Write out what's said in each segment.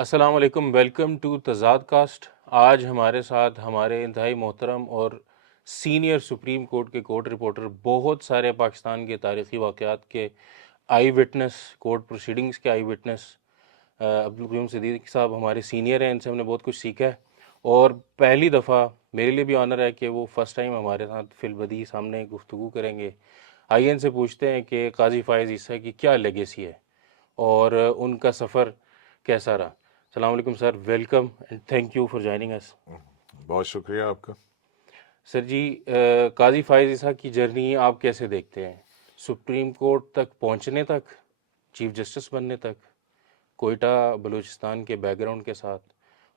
السلام علیکم، welcome to تضاد کاسٹ۔ آج ہمارے ساتھ ہمارے انتہائی محترم اور سینئر سپریم کورٹ کے کورٹ رپورٹر، بہت سارے پاکستان کے تاریخی واقعات کے آئی وٹنس، کورٹ پروسیڈنگز کے آئی وٹنس عبدالقیوم صدیق صاحب ہمارے سینئر ہیں، ان سے ہم نے بہت کچھ سیکھا ہے، اور پہلی دفعہ میرے لیے بھی آنر ہے کہ وہ فرسٹ ٹائم ہمارے ساتھ فی البدیہہ سامنے گفتگو کریں گے۔ آئیے ان سے پوچھتے ہیں کہ قاضی فائز عیسیٰ کی کیا لیگیسی ہے اور ان کا سفر کیسا رہا۔ السلام علیکم sir, welcome and thank you for joining اس۔ بہت شکریہ آپ کا۔ سر جی، قاضی فائز عیسیٰ کی جرنی آپ کیسے دیکھتے ہیں؟ سپریم کورٹ تک پہنچنے تک، چیف جسٹس بننے تک، کوئٹہ بلوچستان کے بیک گراؤنڈ کے ساتھ،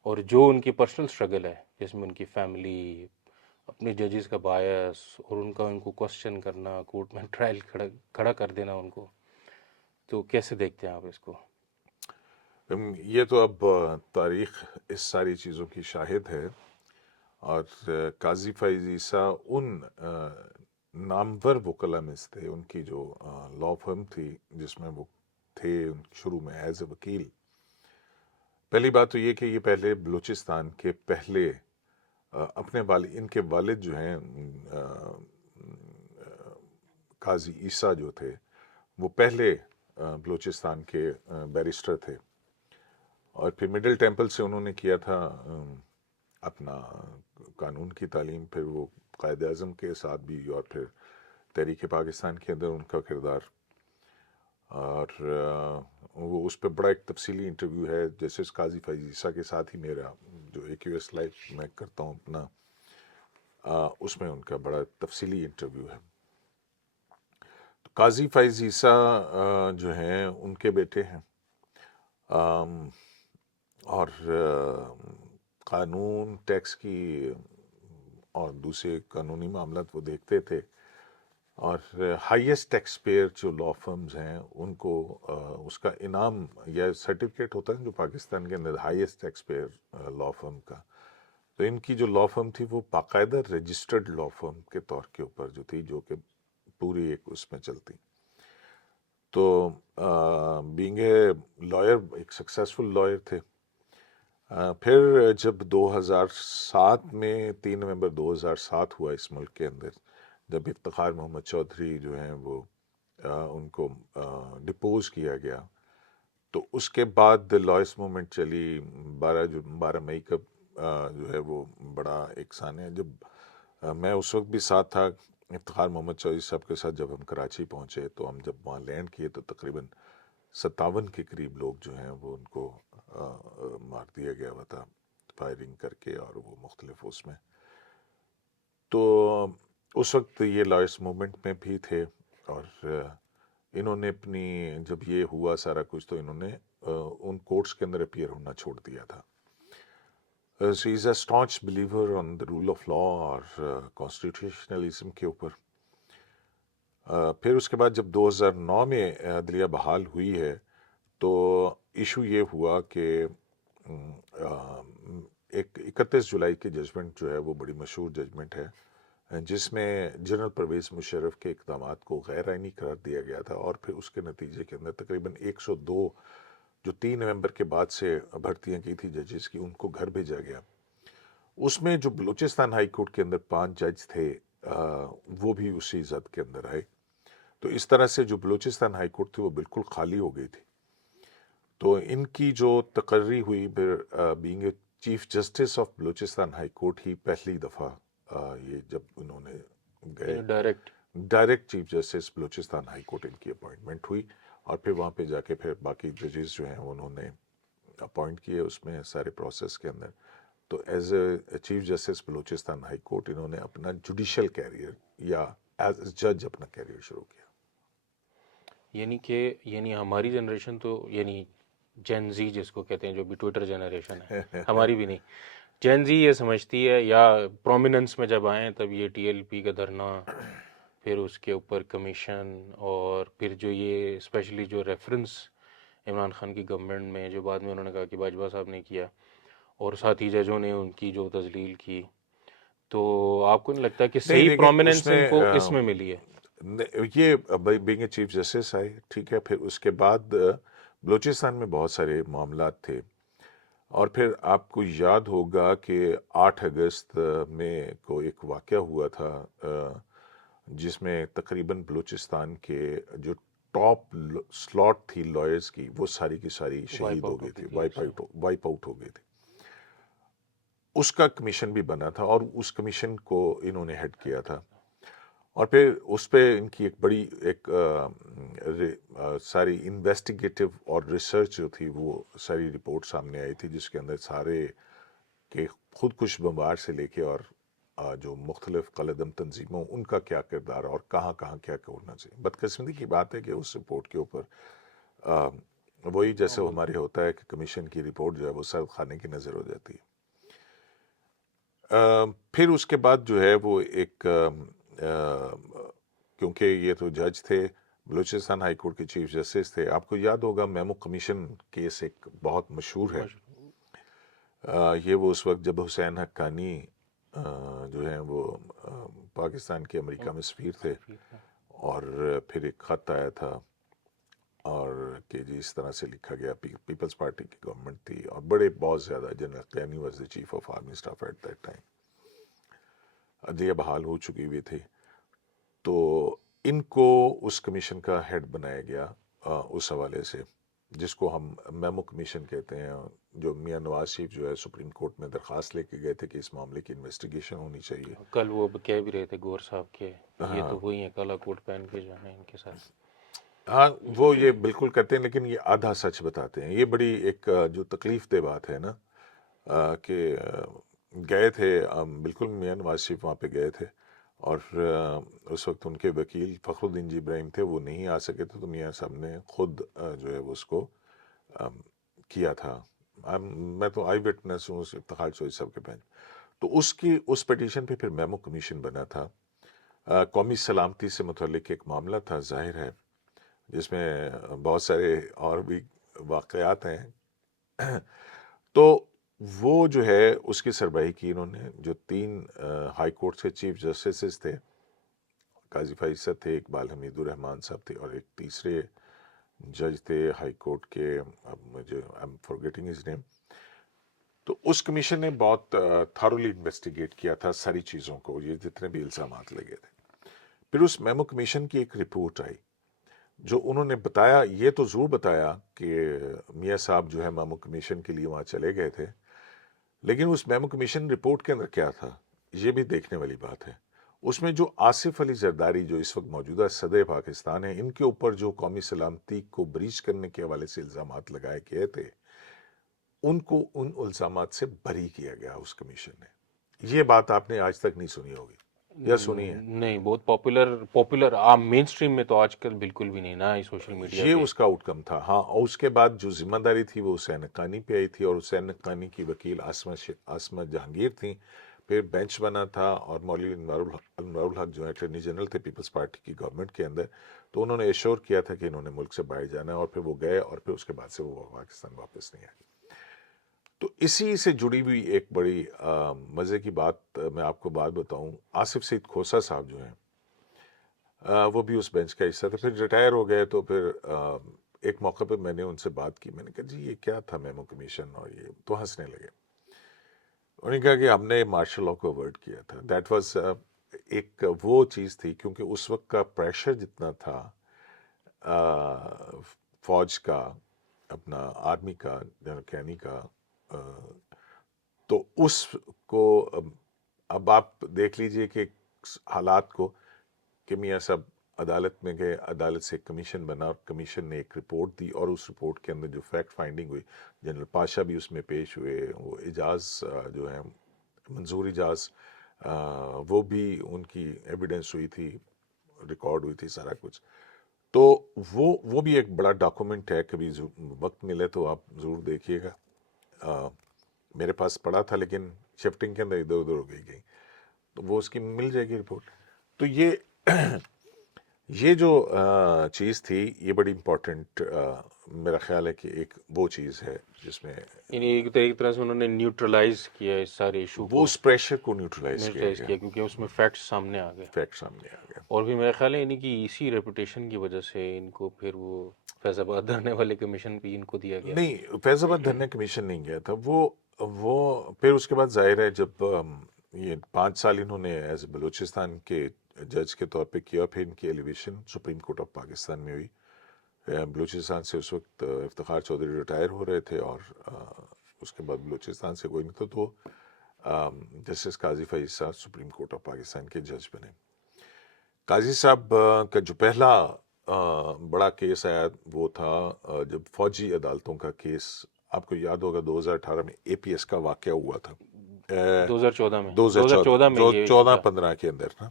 اور جو ان کی پرسنل اسٹرگل ہے جس میں ان کی فیملی، اپنے ججز کا بایس اور ان کو کوسچن کرنا، کورٹ میں ٹرائل کھڑا کر دینا ان کو، تو کیسے دیکھتے ہیں آپ اس کو؟ یہ تو اب تاریخ اس ساری چیزوں کی شاہد ہے، اور قاضی فائز عیسیٰ ان نامور وکلاء میں سے تھے۔ ان کی جو لا فرم تھی جس میں وہ تھے شروع میں ایز اے وکیل۔ پہلی بات تو یہ کہ یہ پہلے بلوچستان کے پہلے اپنے والد، ان کے والد جو ہیں قاضی عیسیٰ جو تھے، وہ پہلے بلوچستان کے بیرسٹر تھے، اور پھر مڈل ٹیمپل سے انہوں نے کیا تھا اپنا قانون کی تعلیم، پھر وہ قائد اعظم کے ساتھ بھی، اور پھر تحریک پاکستان کے اندر ان کا کردار، اور وہ اس پہ بڑا ایک تفصیلی انٹرویو ہے جیسے قاضی فائز عیسیٰ کے ساتھ ہی میرا جو AQS لائف میں کرتا ہوں اپنا، اس میں ان کا بڑا تفصیلی انٹرویو ہے۔ تو قاضی فائز عیسیٰ جو ہیں ان کے بیٹے ہیں، اور قانون، ٹیکس کی اور دوسرے قانونی معاملات وہ دیکھتے تھے، اور ہائیسٹ ٹیکس پیئر جو لا فرمز ہیں ان کو اس کا انعام یا سرٹیفکیٹ ہوتا ہے جو پاکستان کے اندر ہائیسٹ ٹیکس پیئر لا فرم کا، تو ان کی جو لا فرم تھی وہ باقاعدہ رجسٹرڈ لا فرم کے طور کے اوپر جو تھی، جو کہ پوری ایک اس میں چلتی۔ تو بینگ اے لائر، ایک سکسیسفل لائر تھے۔ پھر جب 2007 میں 3 نومبر 2007 ہوا اس ملک کے اندر، جب افتخار محمد چودھری جو ہیں وہ ان کو ڈپوز کیا گیا، تو اس کے بعد لائرس موومنٹ چلی۔ 12 مئی کا جو ہے وہ بڑا ایک سانحہ ہے۔ جب میں اس وقت بھی ساتھ تھا افتخار محمد چودھری صاحب کے ساتھ، جب ہم کراچی پہنچے تو ہم جب وہاں لینڈ کیے تو تقریباً 57 کے قریب لوگ جو ہیں وہ ان کو مار دیا گیا ہوا تھا فائرنگ کر کے، اور وہ مختلف اس میں۔ تو اس وقت یہ لائرس موومنٹ میں بھی تھے، اور انہوں نے اپنی، جب یہ ہوا سارا کچھ تو انہوں نے ان کورٹس کے اندر اپیئر ہونا چھوڑ دیا تھا۔ So he's a staunch believer on the rule of law اور constitutionalism کے اوپر۔ پھر اس کے بعد جب 2009 میں عدلیہ بحال ہوئی ہے تو ایشو یہ ہوا کہ ایک 31 جولائی کی ججمنٹ جو ہے وہ بڑی مشہور ججمنٹ ہے، جس میں جنرل پرویز مشرف کے اقدامات کو غیر آئینی قرار دیا گیا تھا، اور پھر اس کے نتیجے کے اندر تقریباً 102 جو 3 نومبر کے بعد سے بھرتیاں کی تھی ججز کی، ان کو گھر بھیجا گیا۔ اس میں جو بلوچستان ہائی کورٹ کے اندر 5 جج تھے وہ بھی اسی زد کے اندر آئے، تو اس طرح سے جو بلوچستان ہائی کورٹ تھی وہ بالکل خالی ہو گئی تھی۔ تو ان کی جو تقرری ہوئی، پھر being a chief justice of Balochistan high court ہی پہلی دفعہ یہ جب انہوں نے گئے direct chief justice Balochistan high court, ان کی اپوائنٹمنٹ ہوئی، اور پھر وہاں پہ جا کے پھر باقی ججز جو ہیں انہوں نے اپوائنٹ کیے اس میں سارے پروسیس کے اندر۔ تو as a chief justice Balochistan high court انہوں نے اپنا جوڈیشل کیریئر یا ایز اے جج اپنا کیریئر شروع کیا۔ یعنی ہماری جنریشن تو، یعنی جین زی جس کو کہتے ہیں، جو بھی ٹویٹر جنریشن ہے، ہماری بھی نہیں، جین زی یہ سمجھتی ہے، یا پرومیننس میں جب آئیں تب یہ TLP کا دھرنا، پھر اس کے اوپر کمیشن، اور پھر جو یہ اسپیشلی جو ریفرنس عمران خان کی گورنمنٹ میں جو بعد میں انہوں نے کہا کہ باجوہ صاحب نے کیا، اور ساتھی ججوں نے ان کی جو تذلیل کی، تو آپ کو نہیں لگتا کہ نہیں صحیح دیکھیں، اس پرومیننس ان میں کو اس میں ملی ہے؟ یہ بینگ اے چیف جسٹس آئے، ٹھیک ہے، پھر اس کے بعد بلوچستان میں بہت سارے معاملات تھے اور پھر آپ کو یاد ہوگا کہ 8 اگست میں کو ایک واقعہ ہوا تھا جس میں تقریباً بلوچستان کے جو ٹاپ سلاٹ تھی لائرز کی وہ ساری کی ساری وائپ شہید ہو آؤٹ گئی ہو گئی تھی، تھی ایک ساتھ. وائپ آؤٹ ہو گئی تھی. اس کا کمیشن بھی بنا تھا اور اس کمیشن کو انہوں نے ہیڈ کیا تھا. اور پھر اس پہ ان کی ایک بڑی ایک ساری انویسٹیگیٹو اور ریسرچ جو تھی وہ ساری رپورٹ سامنے آئی تھی، جس کے اندر سارے کہ خود کش بمبار سے لے کے اور جو مختلف قلعدم تنظیموں ان کا کیا کردار اور کہاں کہاں کیا کرنا چاہیے. بدقسمتی کی بات ہے کہ اس رپورٹ کے اوپر وہی جیسے ہمارے ہوتا ہے کہ کمیشن کی رپورٹ جو ہے وہ سرد خانے کی نظر ہو جاتی ہے. پھر اس کے بعد جو ہے وہ ایک کیونکہ یہ تو جج تھے، بلوچستان ہائی کورٹ کے چیف جسٹس تھے. آپ کو یاد ہوگا میمو کمیشن کیس ایک بہت مشہور ہے. یہ وہ اس وقت جب حسین حقانی جو ہیں وہ پاکستان کے امریکہ میں سفیر تھے، اور پھر ایک خط آیا تھا اور کہ جی اس طرح سے لکھا گیا، پیپلز پارٹی کی گورنمنٹ تھی اور بہت زیادہ general Kayani was the chief of army staff at that time, عدلیہ بحال ہو چکی ہوئی تھی. تو ان کو اس کمیشن کا ہیڈ بنایا گیا اس حوالے سے، جس کو ہم میمو کمیشن کہتے ہیں، جو میاں نواز شریف جو ہے سپریم کورٹ میں درخواست لے کے گئے تھے کہ اس معاملے کی انویسٹیگیشن ہونی چاہیے. کل وہ کہہ بھی رہے تھے گور صاحب کے یہ ہاں تو وہی ہیں کالا کوٹ پہن کے جو ہے ان کے ساتھ. ہاں وہ یہ بالکل کرتے ہیں، لیکن یہ آدھا سچ بتاتے ہیں. یہ بڑی ایک جو تکلیف دہ بات ہے نا کہ گئے تھے بالکل میاں نواز شریف وہاں پہ گئے تھے، اور اس وقت ان کے وکیل فخر الدین جی ابراہیم تھے، وہ نہیں آ سکے تھے، تو میاں صاحب نے خود جو ہے وہ اس کو کیا تھا. میں تو آئی وٹنس ہوں افتخار چوہدری صاحب کے بینچ. تو اس پٹیشن پہ پھر میمو کمیشن بنا تھا. قومی سلامتی سے متعلق ایک معاملہ تھا ظاہر ہے، جس میں بہت سارے اور بھی واقعات ہیں. تو وہ جو ہے اس کی سربراہی کی انہوں نے، جو 3 ہائی کورٹ سے چیف جسٹسز تھے، قاضی فائصد تھے، اقبال حمید الرحمان صاحب تھے، اور ایک تیسرے جج تھے ہائی کورٹ کے، اب مجھے I am forgetting his name. تو اس کمیشن نے بہت تھارولی انویسٹیگیٹ کیا تھا ساری چیزوں کو، یہ جتنے بھی الزامات لگے تھے. پھر اس میمو کمیشن کی ایک رپورٹ آئی، جو انہوں نے بتایا، یہ تو ضرور بتایا کہ میاں صاحب جو ہے میمو کمیشن کے لیے وہاں چلے گئے تھے، لیکن اس میمو کمیشن رپورٹ کے اندر کیا تھا یہ بھی دیکھنے والی بات ہے. اس میں جو آصف علی زرداری جو اس وقت موجودہ صدر پاکستان ہیں، ان کے اوپر جو قومی سلامتی کو بریچ کرنے کے حوالے سے الزامات لگائے گئے تھے، ان کو ان الزامات سے بری کیا گیا اس کمیشن نے. یہ بات آپ نے آج تک نہیں سنی ہوگی یا سنی ہے؟ نہیں، بہت پاپولر عام مین سٹریم میں تو آج کل بالکل بھی نہیں نا سوشل میڈیا یہ پہ. اس کا آؤٹ کم تھا. ہاں، اور اس کے بعد جو ذمہ داری تھی وہ حسین حقانی پہ آئی تھی، اور حسین حقانی کی وکیل عاصمہ جہانگیر تھیں. پھر بینچ بنا تھا اور مولوی انوار الحق جو اٹارنی جنرل تھے پیپلز پارٹی کی گورنمنٹ کے اندر، تو انہوں نے ایشور کیا تھا کہ انہوں نے ملک سے باہر جانا ہے، اور پھر وہ گئے، اور پھر اس کے بعد سے وہ پاکستان واپس نہیں آئے. تو اسی سے جڑی ہوئی ایک بڑی مزے کی بات میں آپ کو بات بتاؤں. آصف سعید کھوسہ صاحب جو ہیں وہ بھی اس بینچ کا حصہ تھے، پھر ریٹائر ہو گئے. تو پھر ایک موقع پہ میں نے ان سے بات کی، میں نے کہا جی یہ کیا تھا میمو کمیشن، اور یہ تو ہنسنے لگے. انہوں نے کہا کہ ہم نے مارشل لاء کو اوائڈ کیا تھا. دیٹ واز ایک وہ چیز تھی، کیونکہ اس وقت کا پریشر جتنا تھا فوج کا، اپنا آرمی کا، جنرل کیانی کا، تو اس کو اب آپ دیکھ لیجئے کہ حالات کو، کہ میاں صاحب عدالت میں گئے، عدالت سے ایک کمیشن بنا، اور کمیشن نے ایک رپورٹ دی، اور اس رپورٹ کے اندر جو فیکٹ فائنڈنگ ہوئی، جنرل پاشا بھی اس میں پیش ہوئے، وہ اجاز جو ہے منظور اجاز، وہ بھی ان کی ایویڈنس ہوئی تھی، ریکارڈ ہوئی تھی سارا کچھ. تو وہ بھی ایک بڑا ڈاکومنٹ ہے، کبھی وقت ملے تو آپ ضرور دیکھیے گا. میرے پاس پڑا تھا لیکن شفٹنگ کے اندر ادھر ادھر ہو گئی، تو وہ اس کی مل جائے گی رپورٹ. تو یہ یہ جو چیز تھی یہ بڑی امپورٹنٹ میرا خیال ہے کہ ایک وہ چیز ہے جس میں یعنی ایک طرح سے انہوں نے نیوٹرلائز کیا اس سارے ایشو وہ کو، اس پریشر کو نیوٹرلائز کیا نیوٹرلائز گیا، کیا کیونکہ اس میں فیکٹس سامنے آ گئے، فیکٹ سامنے آ گیا۔ اور بھی میرا خیال ہے یعنی کہ اسی ریپوٹیشن کی وجہ سے ان کو پھر وہ فیض آباد دھرنے والے کمیشن بھی ان کو دیا گیا۔ نہیں، فیض آباد دھرنا کمیشن نہیں گیا تھا وہ پھر اس کے بعد ظاہر ہے جب یہ 5 سال انہوں نے ایز بلوچستان کے جج کے طور پہ کیا، پھر ان کی elevation Supreme Court of Pakistan میں ہوئی۔ بلوچستان سے اس وقت افتخار چودھری ریٹائر ہو رہے تھے، اور اس کے بعد بلوچستان سے کوئی نہیں تھا، تو جسٹس قاضی فیض صاحب سپریم کورٹ آف پاکستان کے جج بنے۔ قاضی صاحب کا جو پہلا بڑا کیس آیا وہ تھا جب فوجی عدالتوں کا کیس، آپ کو یاد ہوگا 2018 میں اے پی ایس کا واقعہ ہوا تھا، 2014 میں 2014 میں یہ ایشو تھا۔ 14-15 کے اندر نا۔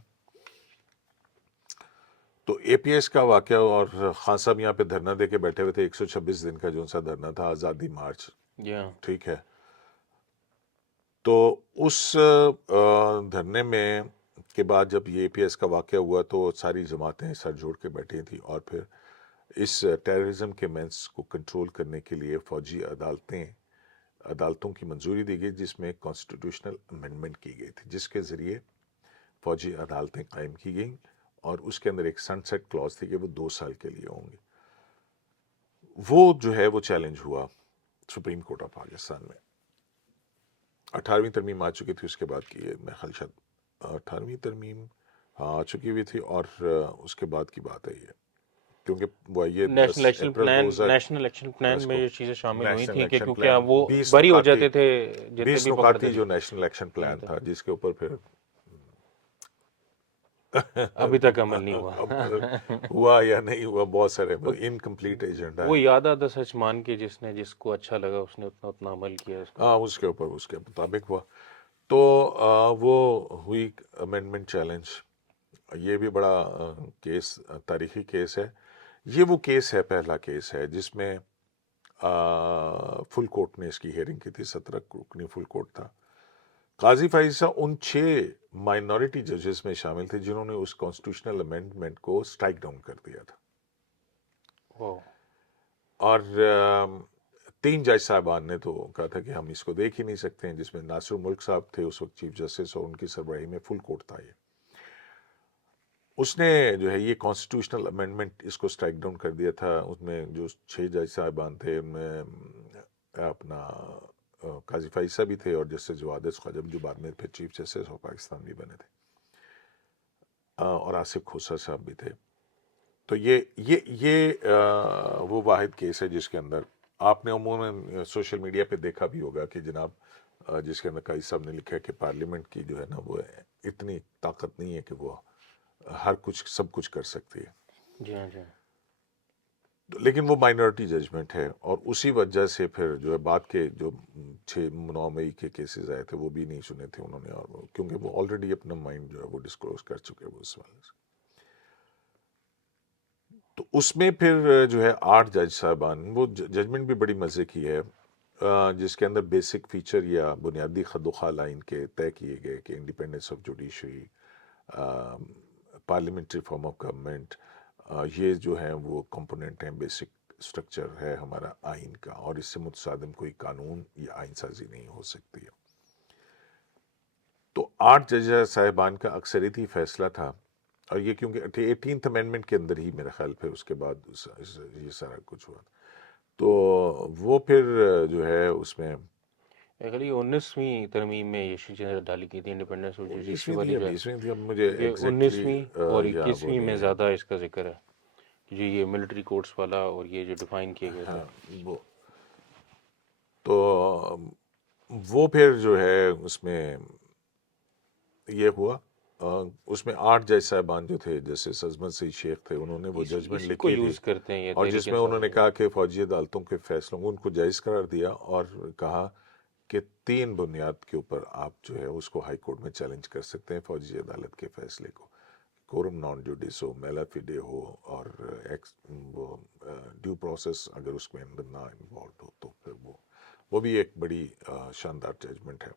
تو اے پی ایس کا واقعہ، اور خان صاحب یہاں پہ دھرنا دے کے بیٹھے ہوئے تھے، 126 دن کا جو ان سا دھرنا تھا، آزادی مارچ، جی ہاں، ٹھیک ہے۔ تو اس دھرنے میں کے بعد جب یہ اے پی ایس کا واقعہ ہوا تو ساری جماعتیں سر جوڑ کے بیٹھی تھیں، اور پھر اس ٹیررزم کے مینس کو کنٹرول کرنے کے لیے فوجی عدالتوں کی منظوری دی گئی، جس میں کانسٹیٹیوشنل امینڈمنٹ کی گئی تھی، جس کے ذریعے فوجی عدالتیں قائم کی گئیں، اور اس کے اندر ایک سن سیٹ کلاز تھی کہ وہ 2 سال کے لیے ہوں گی۔ وہ جو ہے وہ چیلنج ہوا سپریم کورٹ آف پاکستان میں۔ 18ویں ترمیم آ چکی تھی اس کے بعد کی، میں خیال شاید 18ویں ترمیم ہاں آ چکی ہوئی تھی، اور اس کے بعد کی بات ہے یہ، کیونکہ وہ یہ 10 اپریل 2000 نیشنل الیکشن پلان میں یہ چیزیں شامل ہوئی نیشنل تھیں کہ الیکشن کیونکہ پلان، وہ 20 بری ہو نکاتی جاتے تھے جتنے 20 بھی پکڑتے نکاتی تھے۔ جو نیشنل الیکشن پلان تھا، جس کے اوپر پھر ابھی تک عمل نہیں اب ہوا۔ ہوا یا نہیں ہوا، بہت سارے انکمپلیٹ ایجنڈا وہ ہے۔ یاد آدھا سچ مان کے جس کو اچھا لگا اس نے اتنا عمل کیا اس کا۔ ہاں، اس کے اوپر اس کے مطابق ہوا، تو وہ ہوئی امینڈمنٹ چیلنج۔ یہ بھی بڑا کیس، تاریخی کیس ہے۔ یہ وہ کیس ہے، پہلا کیس ہے جس میں فل کورٹ نے اس کی ہیئرنگ کی تھی، 17 رکنی فل کورٹ تھا۔ قاضی فائز صاحب ان 6 مائنورٹی ججز میں شامل تھے جنہوں نے اس کانسٹیٹیوشنل امینڈمنٹ کو سٹرائک ڈاؤن کر دیا تھا، واہ، اور 3 جج صاحبان نے تو کہا تھا کہ ہم اس کو دیکھ ہی نہیں سکتے ہیں، جس میں ناصر الملک صاحب تھے اس وقت چیف جسٹس، اور ان کی سربراہی میں فل کورٹ تھا۔ یہ اس نے جو ہے یہ کانسٹیٹیوشنل امینڈمنٹ اس کو سٹرائک ڈاؤن کر دیا تھا۔ اس میں جو 6 جج صاحبان تھے، ان میں اپنا قاضی فائز صاحب بھی تھے، اور جسٹس جواد خواجہ جو بعد میں پھر چیف جسٹس آف پاکستان بھی بنے تھے، اور آصف کھوسہ صاحب بھی تھے۔ تو یہ وہ واحد کیس ہے جس کے اندر آپ نے عموماً سوشل میڈیا پہ دیکھا بھی ہوگا کہ جناب جس کے اندر قاضی صاحب نے لکھا ہے کہ پارلیمنٹ کی جو ہے نا وہ اتنی طاقت نہیں ہے کہ وہ ہر کچھ سب کچھ کر سکتی ہے، جی ہاں، جی ہاں۔ لیکن وہ مائنورٹی ججمنٹ ہے، اور اسی وجہ سے پھر جو ہے بعد کے جو 9 مئی کے کیسز آئے تھے وہ بھی نہیں سنے تھے انہوں نے، اور کیونکہ وہ آلریڈی اپنا مائنڈ جو ہے وہ ڈسکلوز کر چکے وہ اس والے سے۔ تو اس میں پھر جو ہے 8 جج صاحبان، وہ ججمنٹ بھی بڑی مزے کی ہے، جس کے اندر بیسک فیچر یا بنیادی خد و خال آئین کے طے کیے گئے کہ independence of judiciary, parliamentary form of government, یہ جو ہیں وہ کمپوننٹ ہیں، بیسک سٹرکچر ہے ہمارا آئین کا، اور اس سے متصادم کوئی قانون یا آئین سازی نہیں ہو سکتی ہے۔ تو 8 جج صاحبان کا اکثریتی فیصلہ تھا، اور یہ کیونکہ 18th امینڈمنٹ کے اندر ہی میرا خیال پھر اس کے بعد یہ سارا کچھ ہوا، تو وہ پھر جو ہے اس میں ایکچولی 19ویں ترمیم میں یہ چیزیں ڈالی کی تھی، انڈیپینڈنس آف جوڈیشری 19ویں تھی والی یا جو ہے، 20ویں تھی، اب مجھے یہ ایگزیکٹلی 19ویں اور یا وہ 21ویں میں نہیں ہے۔ زیادہ اس کا ذکر ہے، جو یہ ملٹری کورٹس والا اور یہ جو ڈیفائن کیے گئے تھے۔ ہاں، وہ تو وہ پھر جو ہے اس میں یہ ہوا، اس میں 8 جج صاحبان جو تھے جیسے عظمت سعید شیخ تھے، انہوں نے وہ ججمنٹ اسی کو لکھی تھی، یوز کرتے ہیں یہ اور تحریک جس میں انہوں انصاف نے میں۔ کہا کہ فوجی عدالتوں کے فیصلوں کو ان کو جائز قرار دیا، اور کہا کہ 3 بنیاد کے اوپر آپ جو ہے اس کو ہائی کورٹ میں چیلنج کر سکتے ہیں فوجی عدالت کے فیصلے کو، کورم نان جوڈیس ہو، میلا فیڈے ہو، اور وہ ڈیو پروسیس اگر اس میں نہ انوالوڈ ہو، تو پھر وہ بھی ایک بڑی شاندار ججمنٹ ہے۔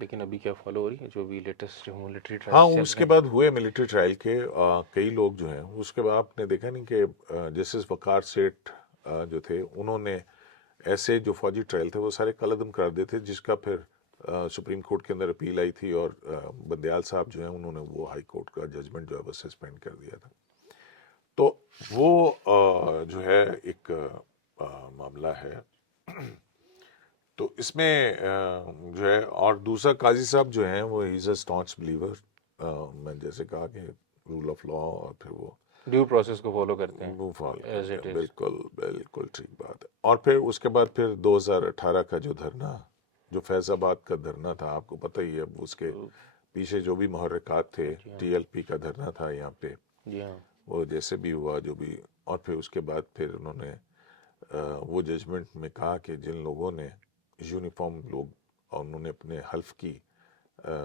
لیکن ابھی کیا فالو ہو رہی ہے جو بھی لیٹسٹ ملٹری ہاں ٹرائلز چل اس رہے کے بعد ہوئے ملٹری ٹرائل کے کئی لوگ جو ہیں اس کے بعد آپ نے دیکھا نہیں کہ جسٹس وقار سیٹھ جو تھے انہوں نے ایسے جو فوجی ٹرائل تھے وہ سارے کالعدم کر دیے تھے، جس کا پھر سپریم کورٹ کے اندر اپیل آئی تھی اور بندیال صاحب جو ہیں انہوں نے وہ ہائی کورٹ کا ججمنٹ جو ہے وہ سسپینڈ کر دیا تھا. تو وہ جو ہے ایک معاملہ ہے. تو اس میں جو ہے اور دوسرا قاضی صاحب جو ہیں وہ از اے اسٹانچ بلیور. میں جیسے کہا کہ رول آف لا اور پھر وہ ڈیو پروسیس کو فالو کرتے ہیں وہ فالو ایز کرتے اٹ ہیں. از. بالکل بالکل ٹھیک بات ہے. اور پھر اس کے بعد پھر 2018 کا جو دھرنا، جو فیض آباد کا دھرنا تھا، آپ کو پتہ ہی ہے اس کے پیچھے جو بھی محرکات تھے. جی ہاں ٹی ایل پی کا دھرنا تھا یہاں پہ، جی ہاں وہ جیسے بھی ہوا جو بھی. اور پھر اس کے بعد پھر انہوں نے وہ ججمنٹ میں کہا کہ جن لوگوں نے یونیفارم لوگ اور انہوں نے اپنے حلف کی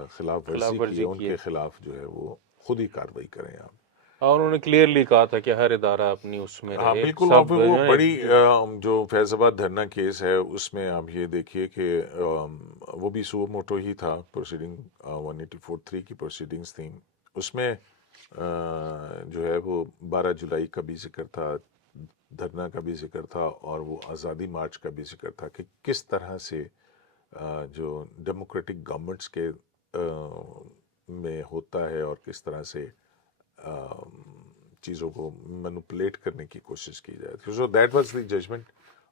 خلاف ورزی کی ہے، ان کی ہے. کے خلاف جو ہے وہ خود ہی کارروائی کریں آپ. اور انہوں نے کلیئرلی کہا تھا کہ ہر ادارہ اپنی اس میں ہاں رہے بالکل. اور سب پھر وہ جو ہے بڑی جو فیض آباد دھرنا کیس ہے اس میں آپ یہ دیکھیے کہ وہ بھی سو موٹو ہی تھا. پروسیڈنگ 184(3) کی پروسیڈنگز تھیں. اس میں جو ہے وہ 12 جولائی کا بھی ذکر تھا، دھرنا کا بھی ذکر تھا، اور وہ آزادی مارچ کا بھی ذکر تھا کہ کس طرح سے جو ڈیموکریٹک گورنمنٹس کے میں ہوتا ہے اور کس طرح سے چیزوں کو مینوپولیٹ کرنے کی کوشش کی جائے. So that was the judgment.